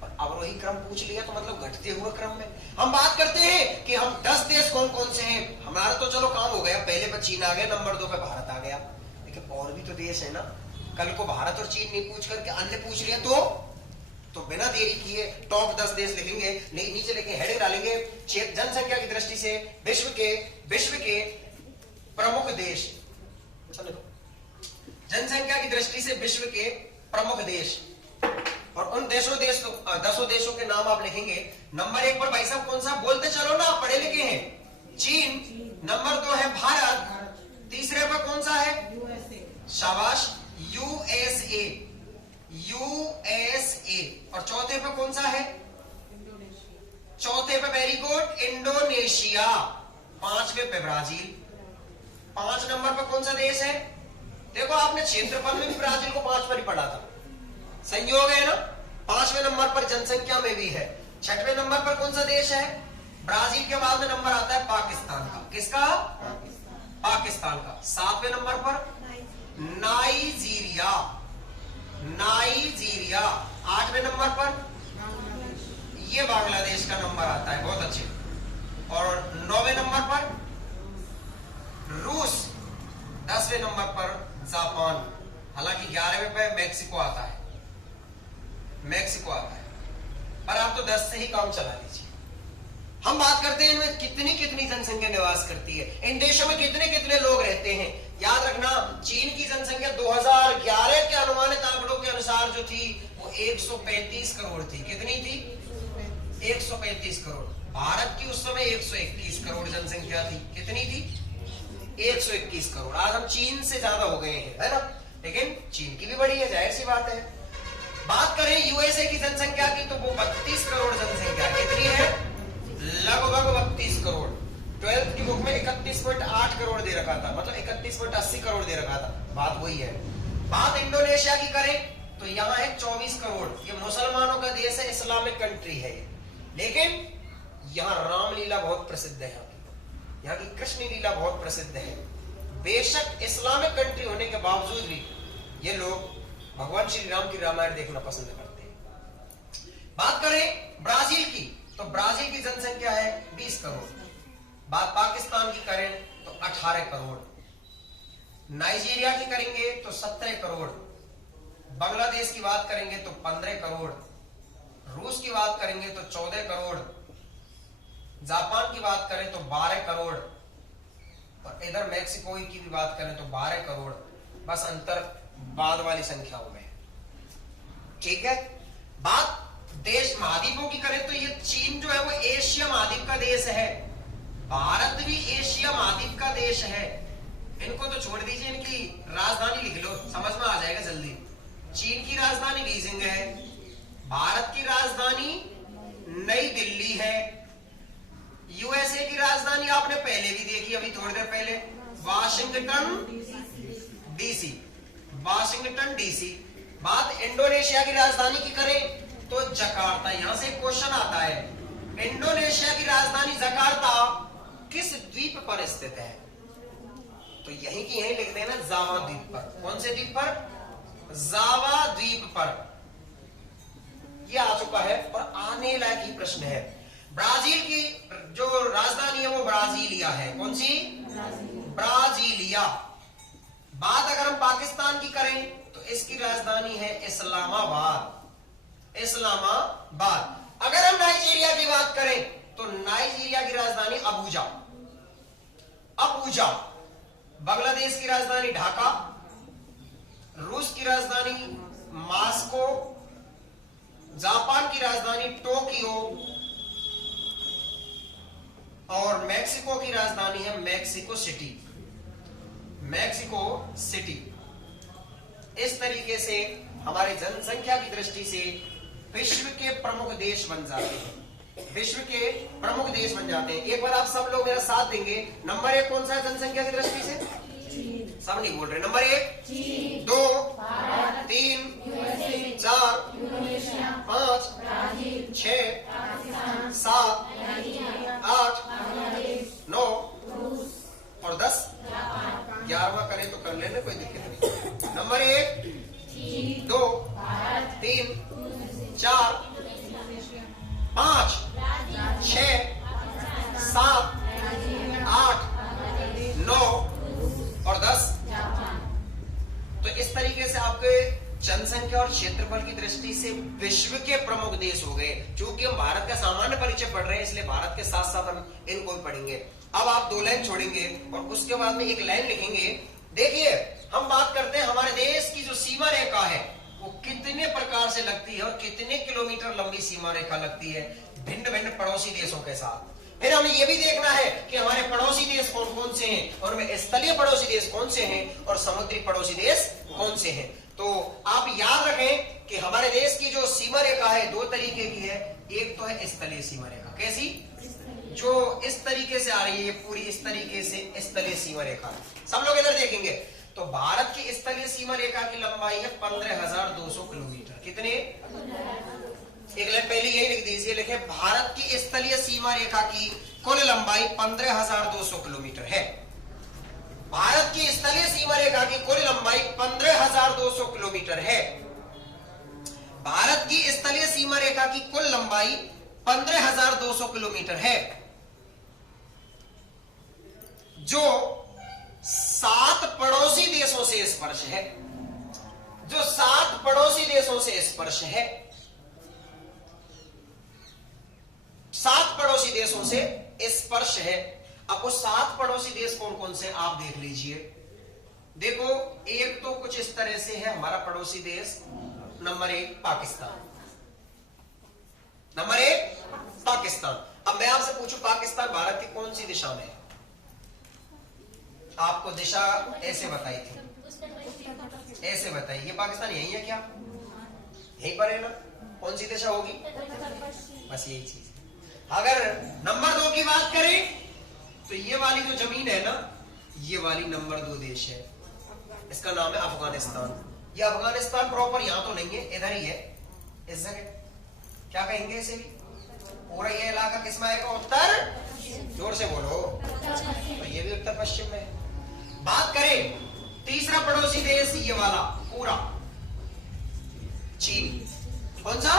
और अवरोही क्रम पूछ लिया तो मतलब घटते हुए क्रम में हम बात करते हैं कि हम 10 देश कौन कौन से हैं। हमारा तो चलो काम हो गया, पहले पे चीन आ गया, नंबर 2 पे भारत आ गया, लेकिन और भी तो देश है ना। कल को भारत और चीन नहीं पूछ करके अन्य पूछ लिया तो बिना देरी किए टॉप 10 देश लिखेंगे, नीचे लिखेंगे, हेडिंग डालेंगे, जनसंख्या की दृष्टि से विश्व के प्रमुख देश। जनसंख्या की दृष्टि से विश्व के प्रमुख देश, और उन 10 देशों के नाम आप लिखेंगे। नंबर 1 पर भाई साहब कौन सा बोलते चलो ना, पढ़े लिखे हैं, चीन। नंबर 2 है भारत, तीसरे पर कौन सा है? शाबाश, यूएसए, और चौथे पे कौन सा है? चौथे पे वेरी गुड, इंडोनेशिया। 5वें पे ब्राजील। 5 नंबर पर कौन सा देश है? देखो आपने क्षेत्रफल में भी ब्राजील को 5 पर ही पढ़ा था, संयोग है ना। 5वें नंबर पर जनसंख्या में भी है। 6वें नंबर पर कौन सा देश है? ब्राजील के बाद में नंबर आता है पाकिस्तान का। किसका? पाकिस्तान का। 7वें नंबर पर नाइजीरिया। 8वें नंबर पर ये बांग्लादेश का नंबर आता है, बहुत अच्छे। और 9वें नंबर पर रूस। 10वें नंबर पर जापान। हालांकि 11वें पे मैक्सिको आता है, पर आप तो 10 से ही काम चला लीजिए। हम बात करते हैं इनमें कितनी कितनी जनसंख्या निवास करती है, इन देशों में कितने कितने लोग रहते हैं। याद रखना, चीन की जनसंख्या 2011 के अनुमानित आंकड़ों के अनुसार जो थी वो 135 करोड़ थी। कितनी थी? 135 करोड़। भारत की उस समय 121 करोड़ जनसंख्या थी। कितनी थी? 121 करोड़। आज हम चीन से ज्यादा हो गए हैं, है ना, लेकिन चीन की भी बड़ी है, जाहिर सी बात है। बात करें यूएसए की जनसंख्या की तो वो 32 करोड़ जनसंख्या। कितनी है? बात वही है। बात इंडोनेशिया की करें तो यहाँ है 24 करोड़। ये मुसलमानों का देश है, इस्लामिक कंट्री है ये, लेकिन यहाँ रामलीला बहुत प्रसिद्ध है। यहाँ की कृष्ण लीला बहुत प्रसिद्ध है। बेशक इस्लामिक कंट्री होने के बावजूद भी ये लोग भगवान श्री राम की रामायण देखना पसंद करते हैं। बात करें ब्राजील की तो ब्राजील की जनसंख्या है 20 करोड़। बात पाकिस्तान की करें तो 18 करोड़। नाइजीरिया की करेंगे तो 17 करोड़। बांग्लादेश की बात करेंगे तो 15 करोड़। रूस की बात करेंगे तो 14 करोड़। जापान की बात करें तो 12 करोड़। और इधर मैक्सिको की भी बात करें तो 12 करोड़। बस अंतर बाद वाली संख्याओं में। ठीक है। बात देश महाद्वीपों की करें तो ये चीन जो है वो एशिया महाद्वीप का देश है। भारत भी एशिया महाद्वीप का देश है। इनको तो छोड़ दीजिए, इनकी राजधानी लिख लो, समझ में आ जाएगा जल्दी। चीन की राजधानी बीजिंग है, भारत की राजधानी नई दिल्ली है, यूएसए की राजधानी आपने पहले भी देखी अभी थोड़ी देर पहले, वाशिंगटन डीसी, वाशिंगटन डीसी। बात इंडोनेशिया की राजधानी की करें तो जकार्ता। यहां से क्वेश्चन आता है, इंडोनेशिया की राजधानी जकार्ता किस द्वीप पर स्थित है? तो यहीं की यहीं लिख देना, जावा द्वीप पर। कौन से द्वीप पर? जावा द्वीप पर। यह आ चुका है और आने लायक ही प्रश्न है। ब्राजील की जो राजधानी है वो ब्राजीलिया है। कौन सी? ब्राजीलिया। बात अगर हम पाकिस्तान की करें तो इसकी राजधानी है इस्लामाबाद। इस्लामाबाद। अगर हम नाइजीरिया की बात करें तो नाइजीरिया की राजधानी अबूजा। अबूजा। बांग्लादेश की राजधानी ढाका। रूस की राजधानी मॉस्को। जापान की राजधानी टोक्यो और मैक्सिको की राजधानी है मैक्सिको सिटी। Mexico city. इस तरीके से हमारी जनसंख्या की दृष्टि से विश्व के प्रमुख देश बन जाते हैं। विश्व के प्रमुख देश बन जाते हैं। एक बार आप सब लोग मेरा साथ देंगे। नंबर 1 कौन सा है जनसंख्या की दृष्टि से? सब नहीं बोल रहे। नंबर 1 2 3 4 5 6 7 8 9 और 10 11वां करें तो कर लेने, कोई दिक्कत नहीं। नंबर 1 2 3 4 5 6 7 8 9 और 10। तो इस तरीके से आपके जनसंख्या और क्षेत्रफल की दृष्टि से विश्व के प्रमुख देश हो गए। चूंकि हम भारत का सामान्य परिचय पढ़ रहे हैं इसलिए भारत के साथ साथ हम इनको भी पढ़ेंगे। अब आप 2 लाइन छोड़ेंगे और उसके बाद में 1 लाइन लिखेंगे। देखिए हम बात करते हैं हमारे देश की जो सीमा रेखा है वो कितने प्रकार से लगती है और कितने किलोमीटर लंबी सीमा रेखा लगती है भिन्न भिन्न पड़ोसी देशों के साथ। फिर हमें यह भी देखना है कि हमारे पड़ोसी देश कौन कौन से हैं और वे स्थलीय पड़ोसी देश कौन से हैं और समुद्री पड़ोसी देश कौन से हैं। तो आप याद रखें कि हमारे देश की जो सीमा रेखा है 2 तरीके की है। एक तो है स्थलीय सीमा रेखा। कैसी? जो इस तरीके से आ रही है, पूरी इस तरीके से स्थलीय सीमा रेखा। सब लोग इधर देखेंगे तो भारत की स्थलीय सीमा रेखा की लंबाई है 15,200 किलोमीटर। कितने? एक लाइन पहले यही लिख दीजिए, लिखे भारत की स्थलीय सीमा रेखा की कुल लंबाई 15,200 किलोमीटर है। भारत की स्थलीय सीमा रेखा की कुल लंबाई 15,200 किलोमीटर है। भारत की स्थलीय सीमा रेखा की कुल लंबाई 15,200 किलोमीटर है, जो 7 पड़ोसी देशों से स्पर्श है। जो 7 पड़ोसी देशों से स्पर्श है। 7 पड़ोसी देशों से स्पर्श है। अब वो 7 पड़ोसी देश कौन कौन से आप देख लीजिए। देखो एक तो कुछ इस तरह से है हमारा पड़ोसी देश। नंबर 1 पाकिस्तान। नंबर 1 पाकिस्तान। अब मैं आपसे पूछूं पाकिस्तान भारत की कौन सी दिशा में है? आपको दिशा ऐसे बताई थी, ऐसे बताइए। ये पाकिस्तान यही है क्या? यहीं पर है ना? कौन सी दिशा होगी? बस यही चीज। अगर नंबर 2 की बात करें तो ये वाली जो जमीन है ना, ये वाली नंबर 2 देश है। इसका नाम है अफगानिस्तान। ये अफगानिस्तान प्रॉपर यहां तो नहीं है, इधर ही है, इस जगह। क्या कहेंगे इसे भी? पूरा ये इलाका किसमें आएगा? उत्तर, जोर से बोलो। तो ये भी उत्तर पश्चिम में है। बात करें तीसरा पड़ोसी देश, ये वाला पूरा चीन। कौन सा?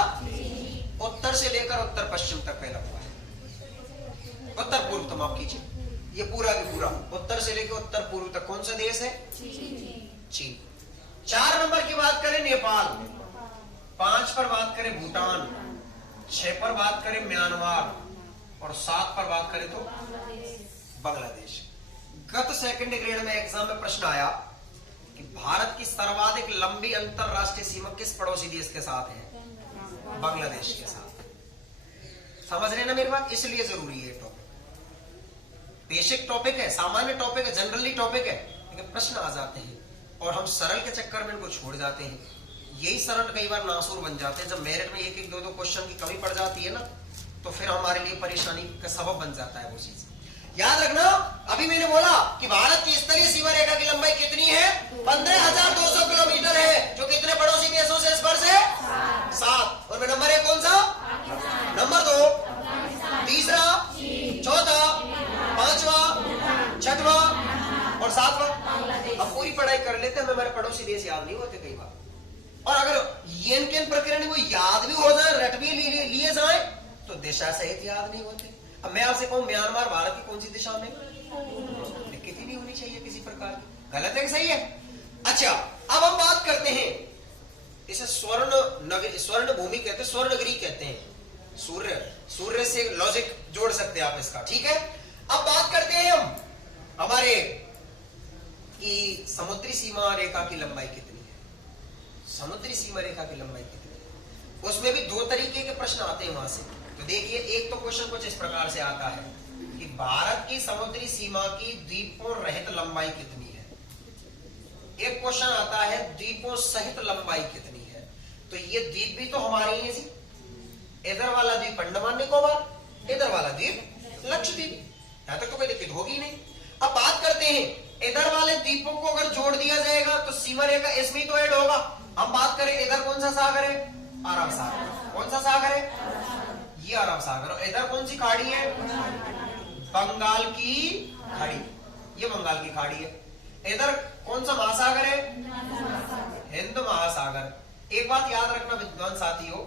उत्तर से लेकर उत्तर पश्चिम तक फैला हुआ है। उत्तर पूर्व तो माफ कीजिए, ये पूरा भी पूरा उत्तर से लेकर उत्तर पूर्व तक कौन सा देश है? चीन। 4 नंबर की बात करें नेपाल, 5 पर बात करें भूटान, 6 पर बात करें म्यांमार और 7 पर बात करें तो बांग्लादेश। गत सेकंड ग्रेड में एग्जाम में प्रश्न आया कि भारत की सर्वाधिक लंबी अंतरराष्ट्रीय सीमा किस पड़ोसी देश के साथ है? बांग्लादेश के साथ। समझ रहे ना मेरी बात? इसलिए जरूरी है टॉपिक। बेसिक टॉपिक है, सामान्य टॉपिक है, जनरली टॉपिक है, लेकिन प्रश्न आ जाते हैं और हम सरल के चक्कर में इनको छोड़ जाते हैं। यही सरल कई बार नासूर बन जाते हैं। जब मेरिट में 1-1, 2-2 क्वेश्चन की कमी पड़ जाती है ना, तो फिर हमारे लिए परेशानी का सबब बन जाता है वो चीज। याद रखना, अभी मैंने बोला कि भारत की स्तरीय सीमा रेखा की लंबाई कितनी है? 15,200 किलोमीटर है, जो कितने पड़ोसी देशों से स्पर्श है? 7। और नंबर 1 कौन सा? नंबर 2, तीसरा, चौथा, 5वां, 6वां और 7वां। अब पूरी पढ़ाई कर लेते हैं, हमारे पड़ोसी देश याद नहीं होते कई बार। और अगर येन प्रकरण वो याद भी हो जाए, रट भी लिए जाए, तो दिशा सहित याद नहीं होते। अब मैं आपसे कहूं म्यांमार भारत की कौन सी दिशा में? कितनी नहीं होनी चाहिए किसी प्रकार की। गलत है कि सही है? अच्छा, अब हम बात करते हैं, इसे स्वर्ण भूमि कहते हैं, स्वर्ण नगरी कहते हैं। सूर्य से लॉजिक जोड़ सकते हैं आप इसका, ठीक है। अब बात करते हैं हम हमारे की समुद्री सीमा रेखा की लंबाई कितनी है? समुद्री सीमा रेखा की लंबाई कितनी है? उसमें भी 2 तरीके के प्रश्न आते हैं वहां से। तो देखिए, एक तो क्वेश्चन कुछ इस प्रकार से आता है कि भारत की समुद्री सीमा की द्वीपों रहित लंबाई कितनी है। एक क्वेश्चन आता है द्वीपों सहित लंबाई कितनी है। तो ये द्वीप भी तो हमारे ही है जी। इधर वाला द्वीप अंडमान निकोबार, इधर वाला द्वीप लक्षद्वीप। यहां तक तो कोई दिक्कत होगी नहीं। अब बात करते हैं, इधर वाले द्वीपों को अगर जोड़ दिया जाएगा तो सीमा रेखा इसमें तो ऐड होगा। हम बात करें, इधर कौन सा सागर है? अरब सागर। कौन सा सागर है? ये अरब सागर। और इधर कौन सी खाड़ी है? बंगाल की खाड़ी। ये बंगाल की खाड़ी है। इधर कौन सा महासागर है? हिंद महासागर। एक बात याद रखना विद्वान साथियों,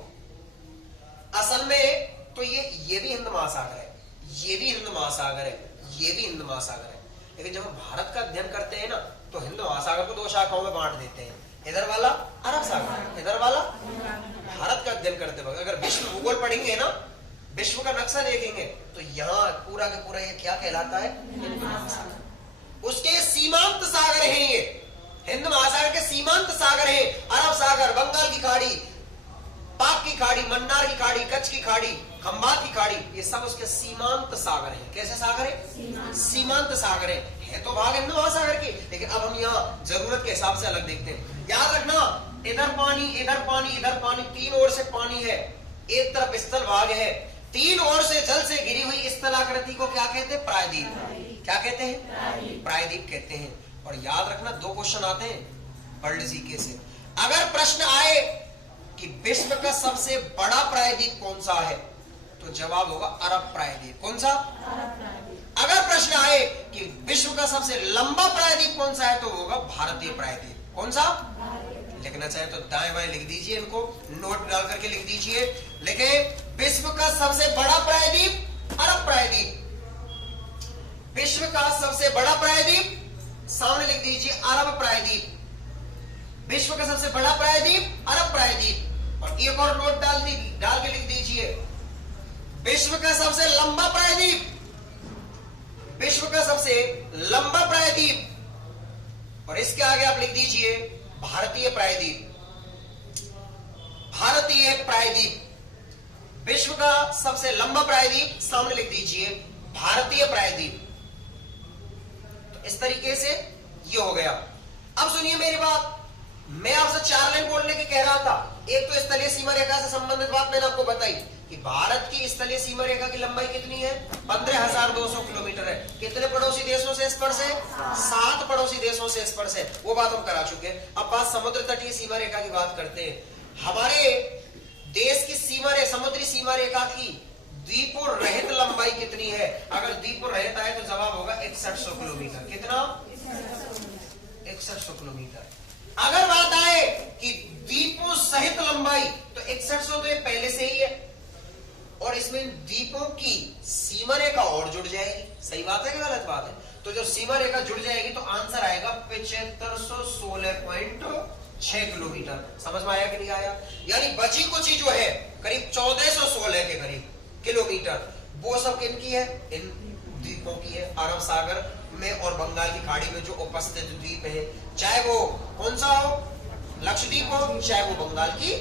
असल में तो ये भी हिंद महासागर है, ये भी हिंद महासागर है, ये भी हिंद महासागर है। लेकिन जब हम भारत का अध्ययन करते हैं ना, तो हिंद महासागर को 2 शाखाओं में बांट देते हैं। इधर वाला अरब सागर, इधर वाला भारत का अध्ययन करते वक्त अगर विश्व भूगोल पढ़ेंगे ना, विश्व का नक्शा देखेंगे, तो यहाँ पूरा का पूरा ये क्या कहलाता है? हिंद महासागर। उसके सीमांत सागर हैं ये, हिंद महासागर के सीमांत सागर हैं। अरब सागर, बंगाल की खाड़ी, पाक की खाड़ी, मन्नार की खाड़ी, कच्छ की खाड़ी, खंबात की खाड़ी, ये सब उसके सीमांत सागर हैं। कैसे सागर है? सीमांत सागर है तो भाग हिंद महासागर के। लेकिन अब हम यहाँ जरूरत के हिसाब से अलग देखते हैं। याद रखना, इधर पानी, इधर पानी, इधर पानी, 3 ओर से पानी है। एक तरफ स्थल भाग है, 3 ओर से जल से घिरी हुई स्थलाकृति को क्या कहते हैं? प्रायद्वीप। क्या कहते हैं? प्रायद्वीप कहते हैं। और याद रखना, 2 क्वेश्चन आते हैं वर्ल्ड जीके से। अगर प्रश्न आए कि विश्व का सबसे बड़ा प्रायद्वीप कौन सा है, तो जवाब होगा अरब प्रायद्वीप। कौन सा? अगर प्रश्न आए कि विश्व का सबसे लंबा प्रायद्वीप कौन सा है, तो होगा भारतीय प्रायद्वीप। कौन सा? लिखना चाहे तो दाएं बाएं लिख दीजिए, इनको नोट डाल करके लिख दीजिए। लिखें, विश्व का सबसे बड़ा प्रायद्वीप अरब प्रायद्वीप। विश्व का सबसे बड़ा प्रायद्वीप सामने लिख दीजिए अरब प्रायद्वीप। विश्व का सबसे बड़ा प्रायद्वीप अरब प्रायद्वीप। और एक और नोट डाल के लिख दीजिए, विश्व का सबसे लंबा प्रायद्वीप, विश्व का सबसे लंबा प्रायद्वीप। और इसके आगे आप लिख दीजिए भारतीय प्रायद्वीप। भारतीय प्रायद्वीप, विश्व का सबसे लंबा प्रायद्वीप, सामने लिख दीजिए भारतीय प्रायद्वीप। तो इस तरीके से ये हो गया। अब सुनिए मेरी बात, मैं आपसे 4 लाइन बोलने की कह रहा था, एक तो स्थलीय सीमा रेखा से संबंधित बात मैंने आपको बताई कि भारत की स्थलीय सीमा रेखा की लंबाई कितनी है? 15,200 किलोमीटर है। कितने पड़ोसी देशों से स्पर्श है? 7 पड़ोसी देशों से स्पर्श है। वो बात हम करा चुके हैं। अब बात समुद्र तटीय सीमा रेखा की बात करते हैं। हमारे देश की समुद्री सीमा रेखा की द्वीपों रहित लंबाई कितनी है? अगर द्वीपों रहित आए तो जवाब होगा 6100 किलोमीटर। कितना? 6100 किलोमीटर। अगर बात आए कि द्वीपों सहित लंबाई तो 6100 तो ये पहले से ही है, और इसमें द्वीपों की सीमा रेखा और जुड़ जाएगी। सही बात है कि गलत बात है? तो जब सीमा रेखा जुड़ जाएगी तो आंसर आएगा 7516.6 किलोमीटर। समझ में आया कि नहीं आया? यानी बची कुछ ही जो है करीब 1416 के करीब किलोमीटर, वो सब किनकी है? इन द्वीपों की है। अरब सागर में और बंगाल की खाड़ी में जो उपस्थित द्वीप है, चाहे वो कौन सा हो, लक्षद्वीप हो, चाहे वो बंगाल की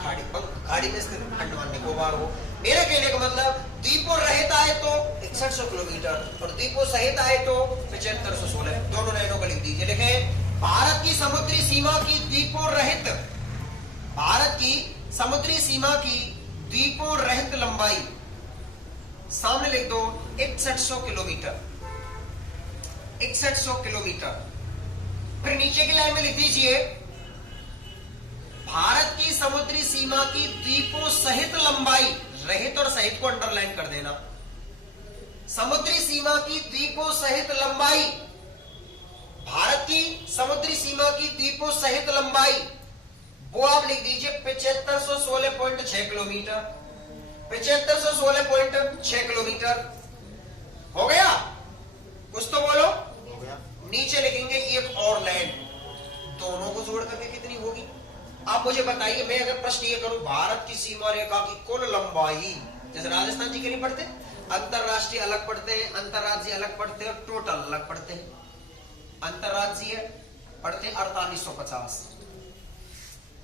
खाड़ी में स्थित अंडमान निकोबार हो। मेरे कहने का मतलब द्वीपों रहित आए तो 6100 किलोमीटर और द्वीपों सहित आए तो 7516। दोनों लाइनों को लिख दीजिए। लिखें भारत की समुद्री सीमा की द्वीपों रहित, भारत की समुद्री सीमा की द्वीपों रहित लंबाई सामने लिख दो 6100 किलोमीटर। 6100 किलोमीटर। फिर नीचे की लाइन में लिख दीजिए भारत की समुद्री सीमा की द्वीपों सहित लंबाई, रहित और सहित को अंडरलाइन कर देना। समुद्री सीमा की द्वीपों सहित लंबाई, भारत की समुद्री सीमा की द्वीपों सहित लंबाई, वो आप लिख दीजिए 7516.6 किलोमीटर। 7516.6 किलोमीटर हो गया? कुछ तो बोलो। हो गया। नीचे लिखेंगे एक और लाइन, दोनों को जोड़ करके कितनी होगी? आप मुझे बताइए। मैं अगर प्रश्न ये करूं भारत की सीमा रेखा की कुल लंबाई, जैसे राजस्थान जी के नहीं पढ़ते, अंतरराष्ट्रीय अलग पढ़ते हैं, अंतरराज्यीय अलग पढ़ते हैं, टोटल अलग पढ़ते हैं। अंतरराज्यीय पढ़ते हैं 4850,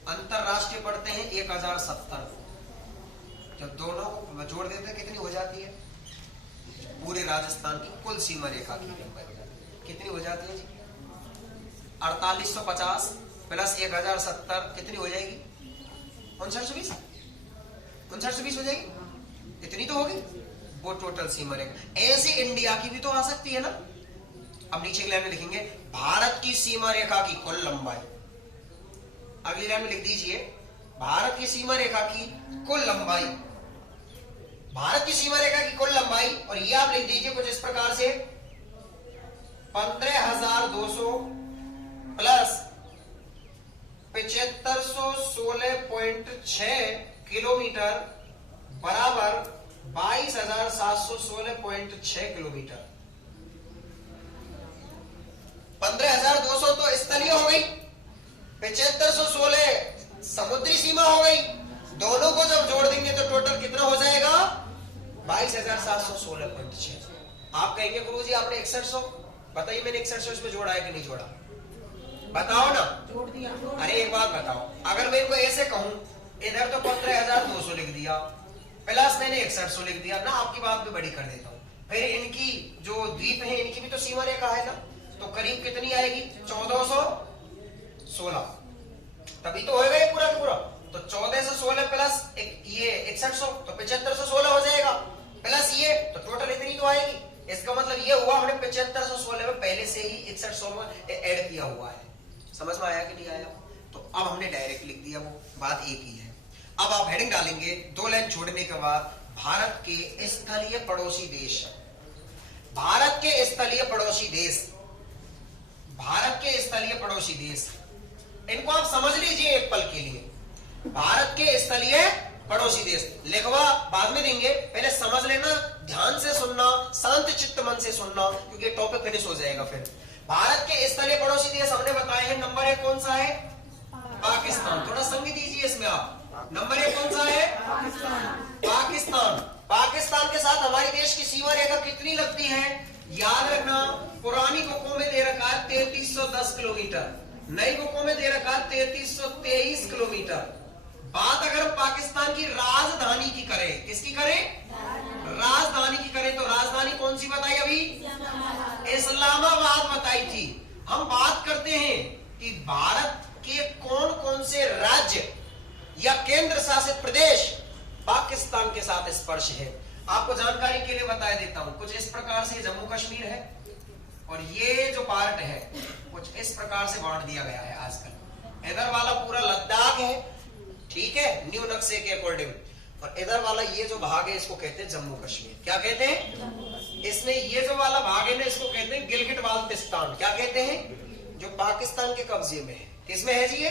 अंतरराष्ट्रीय पढ़ते हैं 1070। जब दोनों को जोड़ देते हैं कितनी हो जाती है? पूरे राजस्थान की कुल सीमा रेखा की लंबाई कितनी हो जाती है जी? 4850 प्लस 1070 कितनी हो जाएगी? 5920। 5920 हो जाएगी। इतनी तो होगी वो टोटल सीमा रेखा। ऐसे इंडिया की भी तो आ सकती है ना। अब नीचे की लाइन में लिखेंगे भारत की सीमा रेखा की कुल लंबाई। अगली लाइन में लिख दीजिए भारत की सीमा रेखा की कुल लंबाई, भारत की सीमा रेखा की कुल लंबाई, और ये आप लिख दीजिए कुछ इस प्रकार से 15,200 प्लस 7516.6 किलोमीटर बराबर 22,716.6 किलोमीटर। 15,200 तो स्थलीय हो गई, 7516 समुद्री सीमा हो गई। दोनों को जब जोड़ देंगे तो टोटल कितना हो जाएगा? 22,716.6। आप कहेंगे गुरुजी आपने 6100 बताइए, मैंने 6100 इसमें जोड़ा है कि नहीं जोड़ा? बताओ ना। जोड़ दिया। अरे एक बात बताओ, अगर मैं इनको ऐसे कहूं इधर तो 15,200 लिख दिया प्लस मैंने 6100 लिख दिया ना, आपकी बात भी बड़ी कर देता हूं। फिर इनकी जो द्वीप है इनकी भी तो सीमा रेखा है ना, तो करीब कितनी आएगी? 1416। तभी तो होएगा ये पूरा का पूरा। तो 1416 प्लस ये 6100 तो 7516 हो जाएगा, प्लस ये तो टोटल इतनी तो आएगी। इसका मतलब ये हुआ हमने 7516 में पहले से ही 6100 में ऐड किया हुआ है। समझ में आया कि नहीं आया? तो अब हमने डायरेक्ट लिख दिया, वो बात एक ही है। अब आप हेडिंग डालेंगे 2 लाइन छोड़ने के बाद भारत के स्थलीय पड़ोसी देश। भारत के स्थलीय पड़ोसी देश, भारत के स्थलीय पड़ोसी देश, इनको आप समझ लीजिए एक पल के लिए। भारत के स्थलीय पड़ोसी देश लिखवा बाद में देंगे, पहले समझ लेना, ध्यान से सुनना, शांत चित्त मन से सुनना, क्योंकि टॉपिक फिनिश हो जाएगा। फिर भारत के स्थलीय पड़ोसी देश हमने बताए हैं। नंबर 1 कौन सा है? पाकिस्तान। थोड़ा संगीत दीजिए इसमें आप। नंबर 1 कौन सा है? पाकिस्तान। पाकिस्तान के साथ हमारे देश की सीमा रेखा कितनी लगती है? याद रखना, पुरानी बुकों में दे रखा है 3310 किलोमीटर, नई बुकों में दे रखा है 3323 किलोमीटर। बात अगर पाकिस्तान की राजधानी की करें, किसकी करें? राजधानी की करें तो राजधानी कौन सी बताई अभी? इस्लामाबाद बताई थी। हम बात करते हैं कि भारत के कौन कौन से राज्य या केंद्र शासित प्रदेश पाकिस्तान के साथ स्पर्श है। आपको जानकारी के लिए बता देता हूं, कुछ इस प्रकार से जम्मू कश्मीर है और ये जो पार्ट है कुछ इस प्रकार से बांट दिया गया है आजकल। इधर वाला पूरा लद्दाख है, ठीक है, न्यू नक्शे के अकॉर्डिंग, और इधर वाला ये जो भाग है इसको कहते हैं जम्मू कश्मीर। क्या कहते हैं? इसमें ये जो वाला भाग है ना इसको कहते हैं गिलगिट बाल्टिस्तान। क्या कहते हैं? जो पाकिस्तान के कब्जे में है। किसमें है जी? ये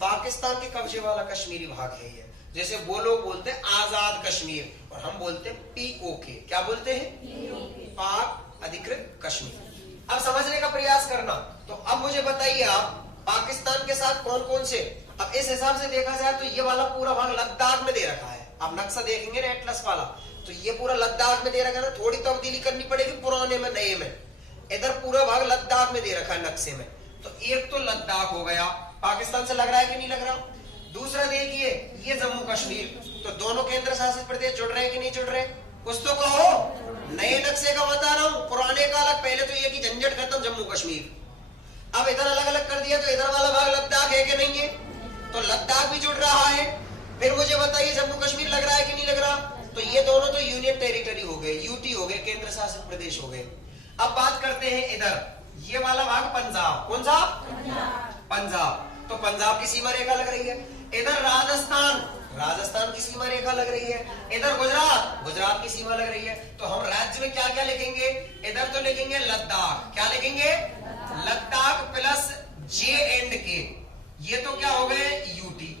पाकिस्तान के कब्जे वाला कश्मीरी भाग है ये। जैसे वो लोग बोलते हैं आजाद कश्मीर और हम बोलते हैं POK। क्या बोलते हैं? पाक अधिकृत कश्मीर। अब समझने का प्रयास करना। तो अब मुझे बताइए आप पाकिस्तान के साथ कौन कौन से, अब इस हिसाब से देखा जाए तो ये वाला पूरा भाग लद्दाख में दे रखा है। आप नक्शा देखेंगे ना एटलस वाला, तो ये पूरा लद्दाख में दे रखा है ना। थोड़ी तब्दीली करनी पड़ेगी पुराने में नए में। इधर पूरा भाग लद्दाख में दे रखा है नक्शे में। तो एक तो लद्दाख हो गया, पाकिस्तान से लग रहा है कि नहीं लग रहा। दूसरा देखिए ये जम्मू कश्मीर, तो दोनों केंद्र शासित प्रदेश जुड़ रहे हैं कि नहीं जुड़ रहे? कुछ तो कहो। नए नक्शे का बता रहा हूं, पुराने का अलग। पहले तो ये की झंझट खत्म जम्मू कश्मीर। अब इधर अलग अलग कर दिया तो इधर वाला भाग लद्दाख है कि नहीं है? तो लद्दाख भी जुड़ रहा है। फिर मुझे बताइए जम्मू कश्मीर लग रहा है कि नहीं लग रहा? तो ये दोनों तो यूनियन टेरिटरी हो गए, यूटी हो गए, केंद्र शासित प्रदेश हो गए। अब बात करते हैं इधर ये वाला भाग पंजाब। कौन सा? पंजाब। तो पंजाब की सीमा रेखा लग रही है। इधर राजस्थान, राजस्थान की सीमा रेखा लग रही है। इधर गुजरात, गुजरात की सीमा लग रही है। तो हम राज्य में क्या क्या लिखेंगे? इधर तो लिखेंगे लद्दाख। क्या लिखेंगे? Ladakh plus JNK। ये तो क्या हो गए? यूटी।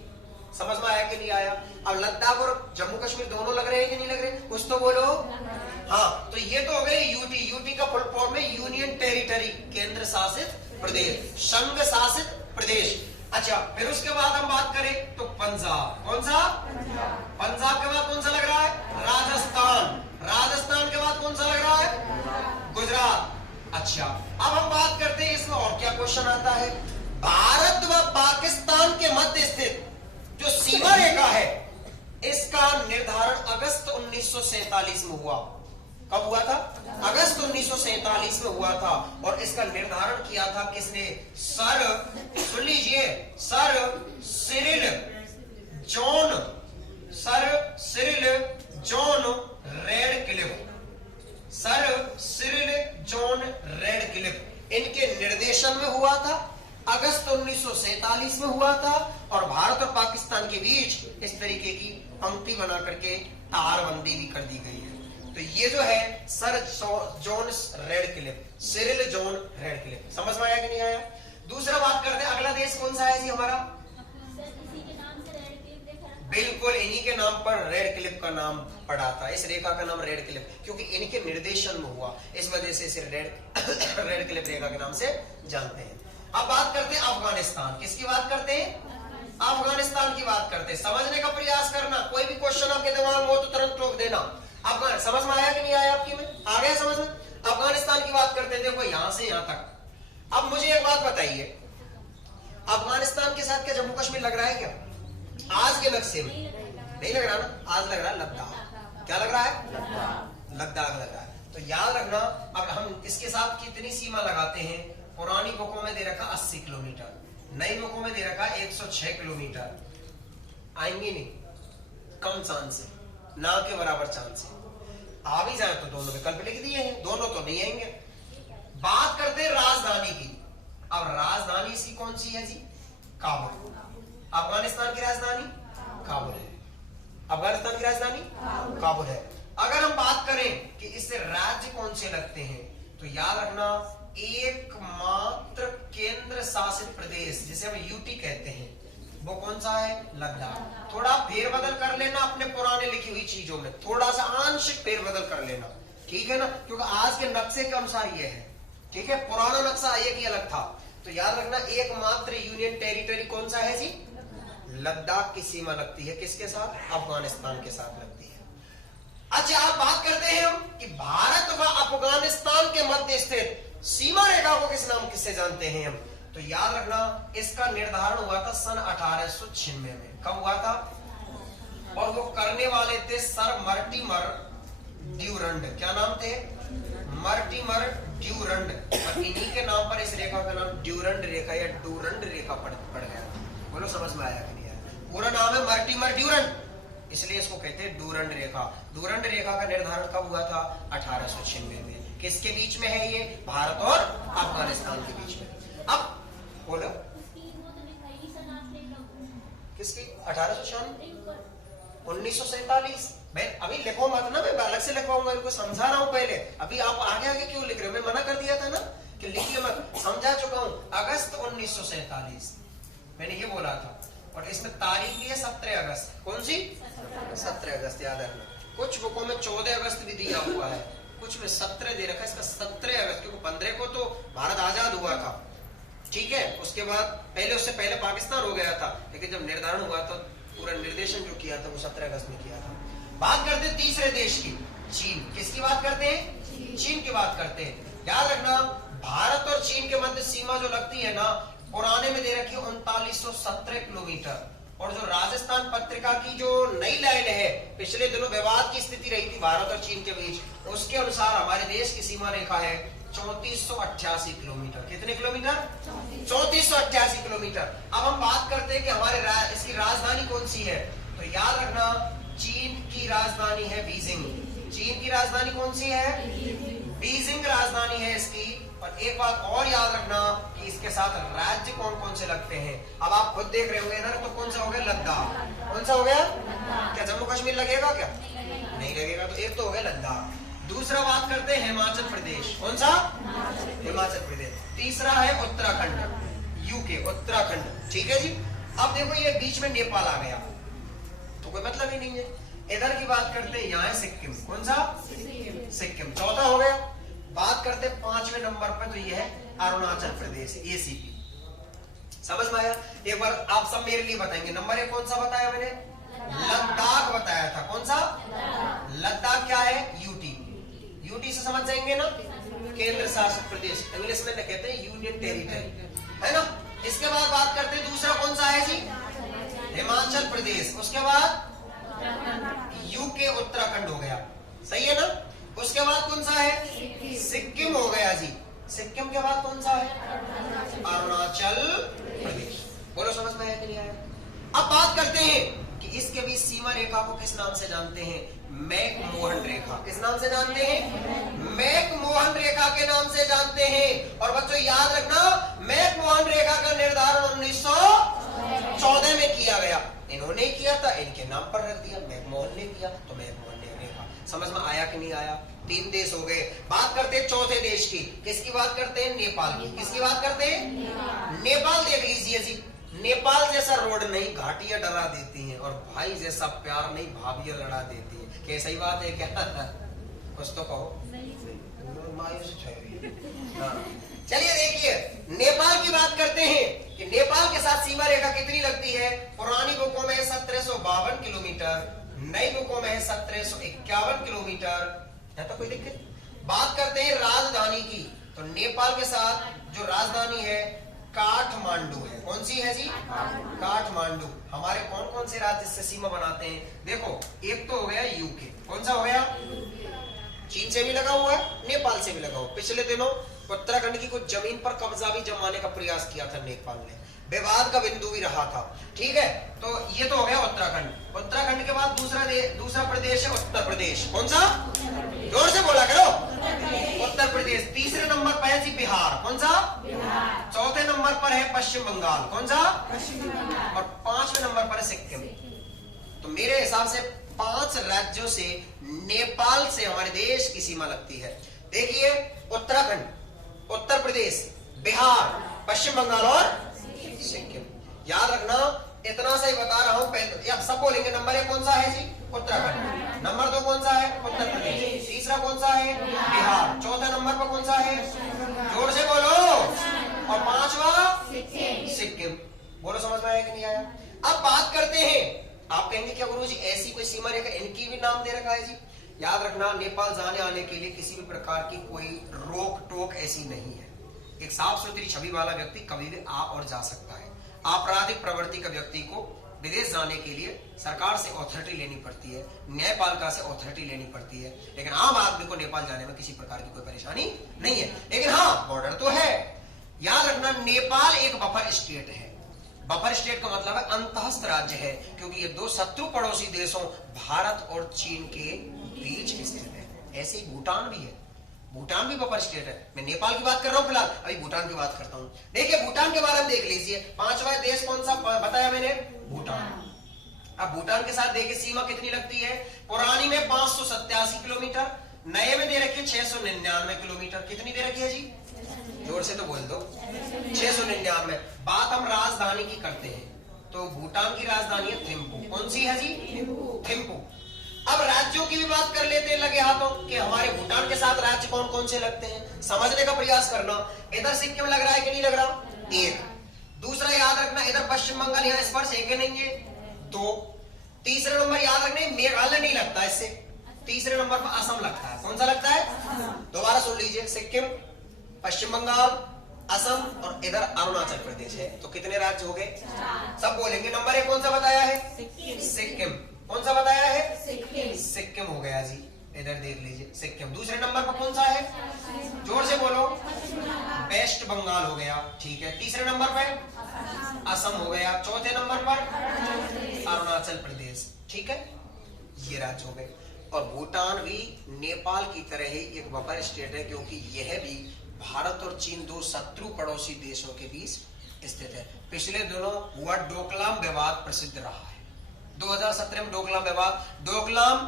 समझ में आया कि नहीं आया? अब लद्दाख और जम्मू कश्मीर दोनों लग रहे हैं कि नहीं लग रहे? कुछ तो बोलो। हाँ, तो ये तो हो गए यूटी। यूटी का फुल फॉर्म है यूनियन टेरिटरी, केंद्र शासित प्रदेश, संघ शासित प्रदेश। अच्छा, फिर उसके बाद हम बात करें तो पंजाब। कौन सा? पंजाब के बाद कौन सा लग रहा है? राजस्थान। राजस्थान के बाद कौन सा लग रहा है? गुजरात। अच्छा, अब हम बात करते हैं इसमें और क्या क्वेश्चन आता है। भारत व पाकिस्तान के मध्य स्थित जो सीमा रेखा है इसका निर्धारण अगस्त 1947 में हुआ। कब हुआ था? अगस्त 1947 में हुआ था। और इसका निर्धारण किया था किसने? सर, सुन लीजिए, sir Cyril John Radcliffe. Sir Cyril John Radcliffe इनके निर्देशन में हुआ था। अगस्त 1947 में हुआ था। और भारत और पाकिस्तान के बीच इस तरीके की पंक्ति बना करके तारबंदी भी कर दी गई है। तो ये जो है sir John Radcliffe, Cyril John Radcliffe. समझ में आया कि नहीं आया? दूसरा बात करते हैं, अगला देश कौन सा है जी हमारा? बिल्कुल इन्हीं के नाम पर रेडक्लिफ का नाम पड़ा था। इस रेखा का नाम रेडक्लिफ, क्योंकि इनके निर्देशन में हुआ, इस वजह से इसे रेडक्लिफ रेखा के नाम से जानते हैं। अब बात करते हैं अफगानिस्तान। किसकी बात करते हैं? अफगानिस्तान की बात करते हैं। समझने का प्रयास करना, कोई भी क्वेश्चन आपके दिमाग में हो तो तुरंत टोक देना। अफगान समझ में आया कि नहीं आया? आपकी में आ गया समझ में? अफगानिस्तान की बात करते हैं। देखो यहां से यहां तक। अब मुझे एक बात बताइए, अफगानिस्तान के साथ क्या जम्मू कश्मीर लग रहा है क्या? आज के नक्शे में नहीं लग रहा ना, आज लग रहा है लद्दाख। क्या लग रहा है? लद्दाख लग रहा है। तो याद रखना, अब हम इसके साथ कितनी सीमा लगाते हैं? पुरानी बुकों में दे रखा 80 किलोमीटर, नई बुकों में दे रखा 106 किलोमीटर। आएंगे नहीं, कम चांस है, ना के बराबर चांस है। आ भी जाए तो दोनों विकल्प लिख दिए हैं, दोनों तो नहीं आएंगे। बात करते हैं राजधानी की। अब राजधानी इसकी कौन सी है जी? काबुल। अफगानिस्तान की राजधानी काबुल है। अफगानिस्तान की राजधानी काबुल है। अगर हम बात करें कि इससे राज्य कौन से लगते हैं, तो याद रखना एकमात्र केंद्र शासित प्रदेश जिसे हम यूटी कहते हैं वो कौन सा है? लद्दाख। थोड़ा फेरबदल कर लेना अपने पुराने लिखी हुई चीजों में, थोड़ा सा आंशिक फेरबदल कर लेना, ठीक है ना? क्योंकि आज के नक्शे के अनुसार ये है, ठीक है? पुराना नक्शा एक ही अलग था। तो याद रखना एकमात्र यूनियन टेरिटरी कौन सा है जी? लद्दाख की सीमा लगती है किसके साथ? अफगानिस्तान के साथ लगती है। अच्छा, आप बात करते हैं हम कि भारत व अफगानिस्तान के मध्य स्थित सीमा रेखा को किस नाम किससे जानते हैं हम? तो याद रखना इसका निर्धारण हुआ था सन 1896 में। कब हुआ था? और वो करने वाले थे सर मर्टिमर ड्यूरंड। क्या नाम थे? मर्टिमर ड्यूरंड। और इन्हीं के नाम पर इस रेखा का नाम ड्यूरंड रेखा या डूरंड रेखा पड़ गया। बोलो समझ में आया कि नहीं आया? पूरा नाम है मर्टिमर ड्यूरंड, इसलिए इसको कहते हैं डूरंड रेखा। डूरंड रेखा का निर्धारण कब हुआ था? 1896 में। किसके बीच में है ये? भारत और अफगानिस्तान के बीच में। अब बोलो किसकी? 1896, 1947। मैं अभी लिखो मत ना, मैं अलग से लिखवाऊंगा, इनको समझा रहा हूं पहले। अभी आप आगे आगे क्यों लिख रहे हो? मैं मना कर दिया था ना कि लिखिए मत, समझा चुका हूं। अगस्त 1947 मैंने ये बोला था, और इसमें तारीख भी है 17 अगस्त। कौन सी? 17 अगस्त, याद रखना। कुछ बुकों में 14 अगस्त भी दिया हुआ है, कुछ में 17 दे रखा है। इसका 17 अगस्त, क्योंकि 15 को तो भारत आजाद हुआ था, ठीक है। उसके बाद पहले, उससे पहले पाकिस्तान हो गया था, लेकिन जब निर्धारण हुआ तो पूरा निर्देशन जो किया था वो 17 अगस्त में किया था। बात करते हैं तीसरे देश की, चीन। किसकी बात करते हैं? चीन की बात करते हैं। याद रखना, भारत और चीन के मध्य सीमा जो लगती है ना, पुराने में दे रखी है 3917 किलोमीटर। और जो राजस्थान पत्रिका की जो नई लाइन है, पिछले दिनों विवाद की स्थिति रही थी भारत और चीन के बीच, उसके अनुसार हमारे देश की सीमा रेखा है 3488 किलोमीटर। कितने किलोमीटर? 3488 किलोमीटर। अब हम बात करते हैं कि हमारे इसकी राजधानी कौन सी है, तो याद रखना चीन की राजधानी है बीजिंग। चीन की राजधानी कौन सी है? बीजिंग राजधानी है इसकी। और एक बात और याद रखना कि इसके साथ राज्य कौन कौन से लगते हैं। अब आप खुद देख रहे होंगे इधर, तो कौन सा हो गया? लद्दाख। कौन सा हो गया? क्या जम्मू कश्मीर लगेगा? क्या नहीं लगेगा। तो एक तो हो गया लद्दाख। दूसरा बात करते हैं हिमाचल प्रदेश। कौन सा? हिमाचल प्रदेश। तीसरा है उत्तराखंड, यूके, उत्तराखंड, ठीक है जी। अब देखो ये बीच में नेपाल आ गया, तो कोई मतलब ही नहीं है। इधर की बात करते हैं, यहाँ है सिक्किम। कौन सा? सिक्किम। चौथा हो गया। बात करते 5वें नंबर पर, तो ये है अरुणाचल प्रदेश, ACP। समझ में आया? एक बार आप सब मेरे लिए बताएंगे। नंबर 1 कौन सा बताया मैंने? लद्दाख बताया था। कौन सा? लद्दाख क्या है? यूटी। यूटी से समझ जाएंगे ना, केंद्र शासित प्रदेश, इंग्लिश में कहते हैं यूनियन टेरिटरी, है ना। इसके बाद बात करते हैं दूसरा कौन सा है जी? हिमाचल प्रदेश। उसके बाद यूके, उत्तराखंड हो गया, सही है ना। उसके बाद कौन सा है? सिक्किम हो गया जी। सिक्किम के बाद कौन सा है? अरुणाचल प्रदेश। बोलो समझ में आया कि नहीं आया? अब बात करते हैं कि इसके बीच सीमा रेखा को किस नाम से जानते हैं? मैक-मोहन रेखा। किस नाम से जानते हैं? मैक-मोहन रेखा के नाम से जानते हैं। और बच्चों याद रखना, मैक-मोहन रेखा का निर्धारण 1914 में किया गया। इन्होंने किया था, इनके नाम पर रख दिया, मैक-मोहन ने किया तो मैक-मोहन रेखा। समझ में आया कि नहीं आया? 3 देश हो गए। बात करते हैं चौथे देश की। किसकी बात करते हैं? नेपाल की। किसकी बात करते हैं? नेपाल। देख लीजिए जी, नेपाल जैसा रोड नहीं, घाटियां डरा देती हैं, और भाई जैसा प्यार नहीं, भाभियां लड़ा देती है। क्या सही बात है क्या? कुछ तो कहो। चलिए देखिए, नेपाल की बात करते हैं कि नेपाल के साथ सीमा रेखा कितनी लगती है। पुरानी बुकों में 1752 किलोमीटर, नई बुकों में 1751 किलोमीटर। है तो कोई दिक्कत? बात करते हैं राजधानी की, तो नेपाल के साथ जो राजधानी है काठमांडू है। कौन सी है जी? काठमांडू। हमारे कौन कौन से राज्य से सीमा बनाते हैं? देखो, एक तो हो गया यूके। कौन सा हो गया? चीन से भी लगा हुआ है, नेपाल से भी लगा हुआ। पिछले दिनों उत्तराखंड की कुछ जमीन पर कब्जा भी जमाने का प्रयास किया था नेपाल ने, विवाद का बिंदु भी रहा था, ठीक है। तो ये तो हो गया उत्तराखंड। उत्तराखंड के बाद दूसरा प्रदेश है उत्तर प्रदेश। कौन सा? जोर से बोला करो। उत्तर प्रदेश। तीसरे नंबर पर है जी बिहार। कौन सा? बिहार। चौथे नंबर पर है पश्चिम बंगाल। कौन सा? पश्चिम बंगाल। और 5वें नंबर पर है सिक्किम। तो मेरे हिसाब से 5 राज्यों से नेपाल से हमारे देश की सीमा लगती है। देखिए, उत्तराखंड, उत्तर प्रदेश, बिहार, पश्चिम बंगाल और सिक्किम। याद रखना, इतना सा ही बता रहा हूं। पहले अब सब बोलेंगे। नंबर 1 कौन सा है जी? उत्तराखंड। नंबर 2 कौन सा है? उत्तर प्रदेश। तीसरा कौन सा है? बिहार। चौथा नंबर पर कौन सा है? जोर से बोलो। और 5वां सिक्किम। बोलो समझ में आया कि नहीं आया? अब बात करते हैं, आप कहेंगे क्या गुरु जी ऐसी कोई सीमा रेखा, इनकी भी नाम दे रखा है जी। याद रखना, नेपाल जाने आने के लिए किसी भी प्रकार की कोई रोक टोक ऐसी नहीं है। एक साफ सुथरी छवि वाला व्यक्ति कभी भी आ और जा सकता है। आपराधिक प्रवृत्ति का व्यक्ति को विदेश जाने के लिए सरकार से अथॉरिटी लेनी पड़ती है, न्यायपालिका से अथॉरिटी लेनी पड़ती है, लेकिन आम आदमी को नेपाल जाने में किसी प्रकार की कोई परेशानी नहीं है। लेकिन हाँ, बॉर्डर तो है। याद रखना, नेपाल एक बफर स्टेट है। बफर स्टेट का मतलब है अंतःस्थ राज्य है, क्योंकि ये दो शत्रु पड़ोसी देशों भारत और चीन के बीच स्थित है। ऐसे ही भूटान भी है, भूटान भी बफर स्टेट है। मैं नेपाल की बात कर रहा हूं फिलहाल, अभी भूटान की बात करता हूं। देखिए भूटान के बारे में देख लीजिए, 5वां देश कौन सा बताया मैंने, भूटान। अब भूटान के साथ देखिए सीमा कितनी लगती है, पुरानी में 587 किलोमीटर, नए में दे रखी है 699 किलोमीटर। कितनी दे रखी है जी, जोर से तो बोल दो, 699। बात हम राजधानी की करते हैं तो भूटान की राजधानी है थिम्पू। कौन सी है जी, थिम्पू। अब राज्यों की भी बात कर लेते हैं लगे हाथों कि हमारे भूटान के साथ राज्य कौन कौन से लगते हैं, समझने का प्रयास करना। इधर सिक्किम लग रहा है कि नहीं लग रहा, एक। दूसरा याद रखना इधर पश्चिम बंगाल यहाँ स्पर्श है कि नहीं है, दो। तीसरा नंबर याद रखना मेघालय नहीं लगता इससे, तीसरे नंबर पर असम लगता है। कौन सा लगता है, दोबारा सुन लीजिए, सिक्किम, पश्चिम बंगाल, असम और इधर अरुणाचल प्रदेश है। तो कितने राज्य हो गए, सब बोलेंगे। नंबर 1 कौन सा बताया है, सिक्किम। कौन सा बताया है, सिक्किम हो गया जी, इधर देख लीजिए सिक्किम। दूसरे नंबर पर कौन सा है, जोर से बोलो, वेस्ट बंगाल हो गया, ठीक है। तीसरे नंबर पर असम हो गया, चौथे नंबर पर अरुणाचल प्रदेश, ठीक है। ये राज्य हो गए। और भूटान भी नेपाल की तरह ही एक बफर स्टेट है, क्योंकि यह भी भारत और चीन दो शत्रु पड़ोसी देशों के बीच स्थित है। पिछले दिनों हुआ डोकलाम विवाद प्रसिद्ध रहा है, 2017 में डोकलाम विवाद। डोकलाम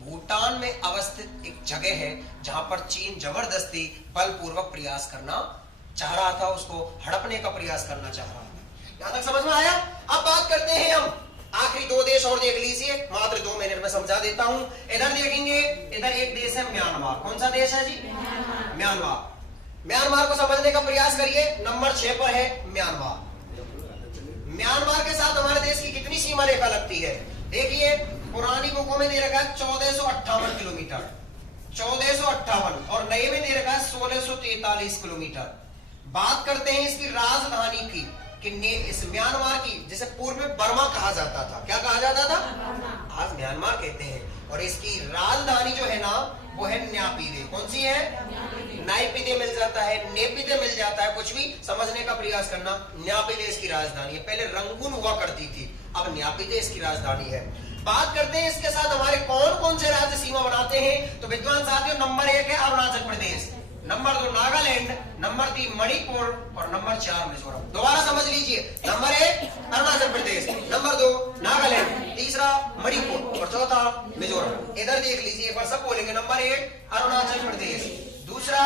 भूटान में अवस्थित एक जगह है जहां पर चीन जबरदस्ती बलपूर्वक प्रयास करना चाह रहा था, उसको हड़पने का प्रयास करना चाह रहा था। यहां तक समझ में आया। अब बात करते हैं हम आखिरी 2 देश और देख लीजिए, मात्र 2 मिनट में समझा देता हूं। इधर देखेंगे, इधर एक देश है म्यांमार। कौन सा देश है जी, म्यांमार। म्यांमार को समझने का प्रयास करिए, नंबर 6 पर है म्यांमार। म्यांमार के साथ हमारे देश की कितनी सीमा रेखा लगती है, देखिए पुरानी बुकों में दे रखा है 1458 किलोमीटर, 1458, और नए में दे रखा है 1643 किलोमीटर। बात करते हैं इसकी राजधानी की, कि इस म्यांमार की, जिसे पूर्व में बर्मा कहा जाता था, क्या कहा जाता था, आज म्यांमार कहते हैं। और इसकी राजधानी जो है ना वो है न्यापीदे। कौन सी है, नाइपीदे मिल जाता है, नेपीदे मिल जाता है, कुछ भी समझने का प्रयास करना। न्यापीदे इसकी राजधानी है, पहले रंगून हुआ करती थी, अब न्यापीदे इसकी राजधानी है। बात करते हैं इसके साथ हमारे कौन कौन से राज्य सीमा बनाते हैं, तो विद्वान साथियों नंबर 1 है अरुणाचल प्रदेश, नंबर 2 नागालैंड, नंबर 3 मणिपुर और नंबर 4 मिजोरम। दोबारा समझ लीजिए, नंबर 1 अरुणाचल प्रदेश, नंबर 2 नागालैंड, तीसरा मणिपुर और चौथा मिजोरम। इधर देख लीजिए एक बार सब बोलेंगे, नंबर 1 अरुणाचल प्रदेश, दूसरा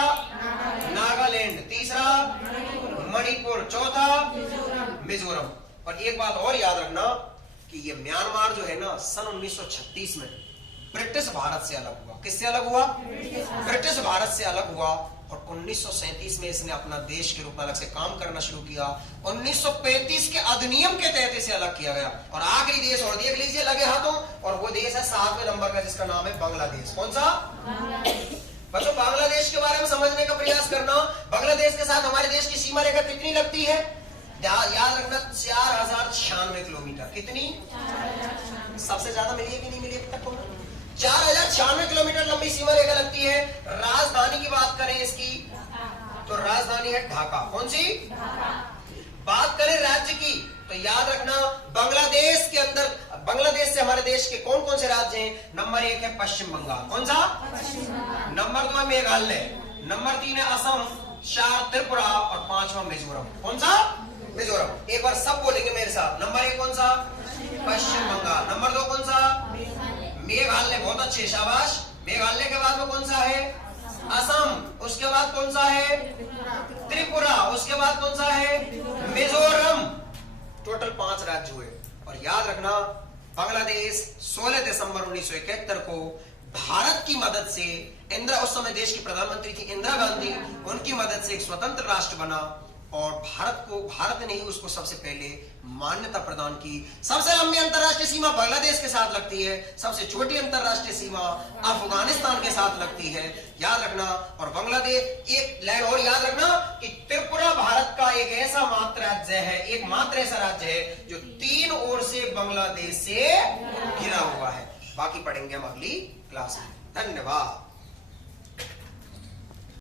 नागालैंड, तीसरा मणिपुर, चौथा मिजोरम। और एक बात और याद रखना कि ये म्यांमार जो है ना सन 1936 में ब्रिटिश भारत से अलग हुआ। किससे अलग हुआ, ब्रिटिश भारत से अलग हुआ। और 1937 में इसने अपना देश के रूप में अलग से काम करना शुरू किया। 1935 के अधिनियम के तहत इसे अलग किया गया। और आखिरी देश और देख लीजिए लगे हाथों, और वो देश है 7वें नंबर का, जिसका नाम है बांग्लादेश। कौन सा, बच्चों बांग्लादेश के बारे में समझने का प्रयास करना। बांग्लादेश के साथ हमारे देश की सीमा रेखा कितनी लगती है, याद रखना 4096 किलोमीटर। कितनी, सबसे ज्यादा मिली है कि नहीं मिली अभी तक, 4096 किलोमीटर लंबी सीमा रेखा लगती है। राजधानी की बात करें इसकी, तो राजधानी है ढाका। कौन सी, बात करें राज्य की, तो याद रखना बांग्लादेश के अंदर, बांग्लादेश से हमारे देश के कौन कौन से राज्य हैं, नंबर 1 है पश्चिम बंगाल। कौन सा, नंबर 2 है मेघालय, नंबर 3 है असम, 4 त्रिपुरा और 5वां मिजोरम। कौन सा, मिजोरम। एक बार सब बोलेंगे मेरे साथ, नंबर 1 कौन सा, पश्चिम बंगाल, नंबर 2 कौन सा, मेघालय, बहुत अच्छे, शाबाश। मेघालय के बाद में कौन सा है, असम, उसके बाद कौन सा है, त्रिपुरा, उसके बाद कौन सा है, मिजोरम। टोटल 5 राज्य हुए। और याद रखना बांग्लादेश 16 दिसंबर 1971 को भारत की मदद से, इंदिरा, उस समय देश की प्रधानमंत्री थी इंदिरा गांधी, उनकी मदद से एक स्वतंत्र राष्ट्र बना। और भारत ने ही उसको सबसे पहले मान्यता प्रदान की। सबसे लंबी अंतरराष्ट्रीय सीमा बांग्लादेश के साथ लगती है, सबसे छोटी अंतरराष्ट्रीय सीमा अफगानिस्तान के साथ लगती है, याद रखना। और बांग्लादेश, एक लाइन और याद रखना कि त्रिपुरा भारत का एक ऐसा मात्र राज्य है, एक मात्र ऐसा राज्य है जो 3 ओर से बांग्लादेश से घिरा हुआ है। बाकी पढ़ेंगे हम अगली क्लास में। धन्यवाद।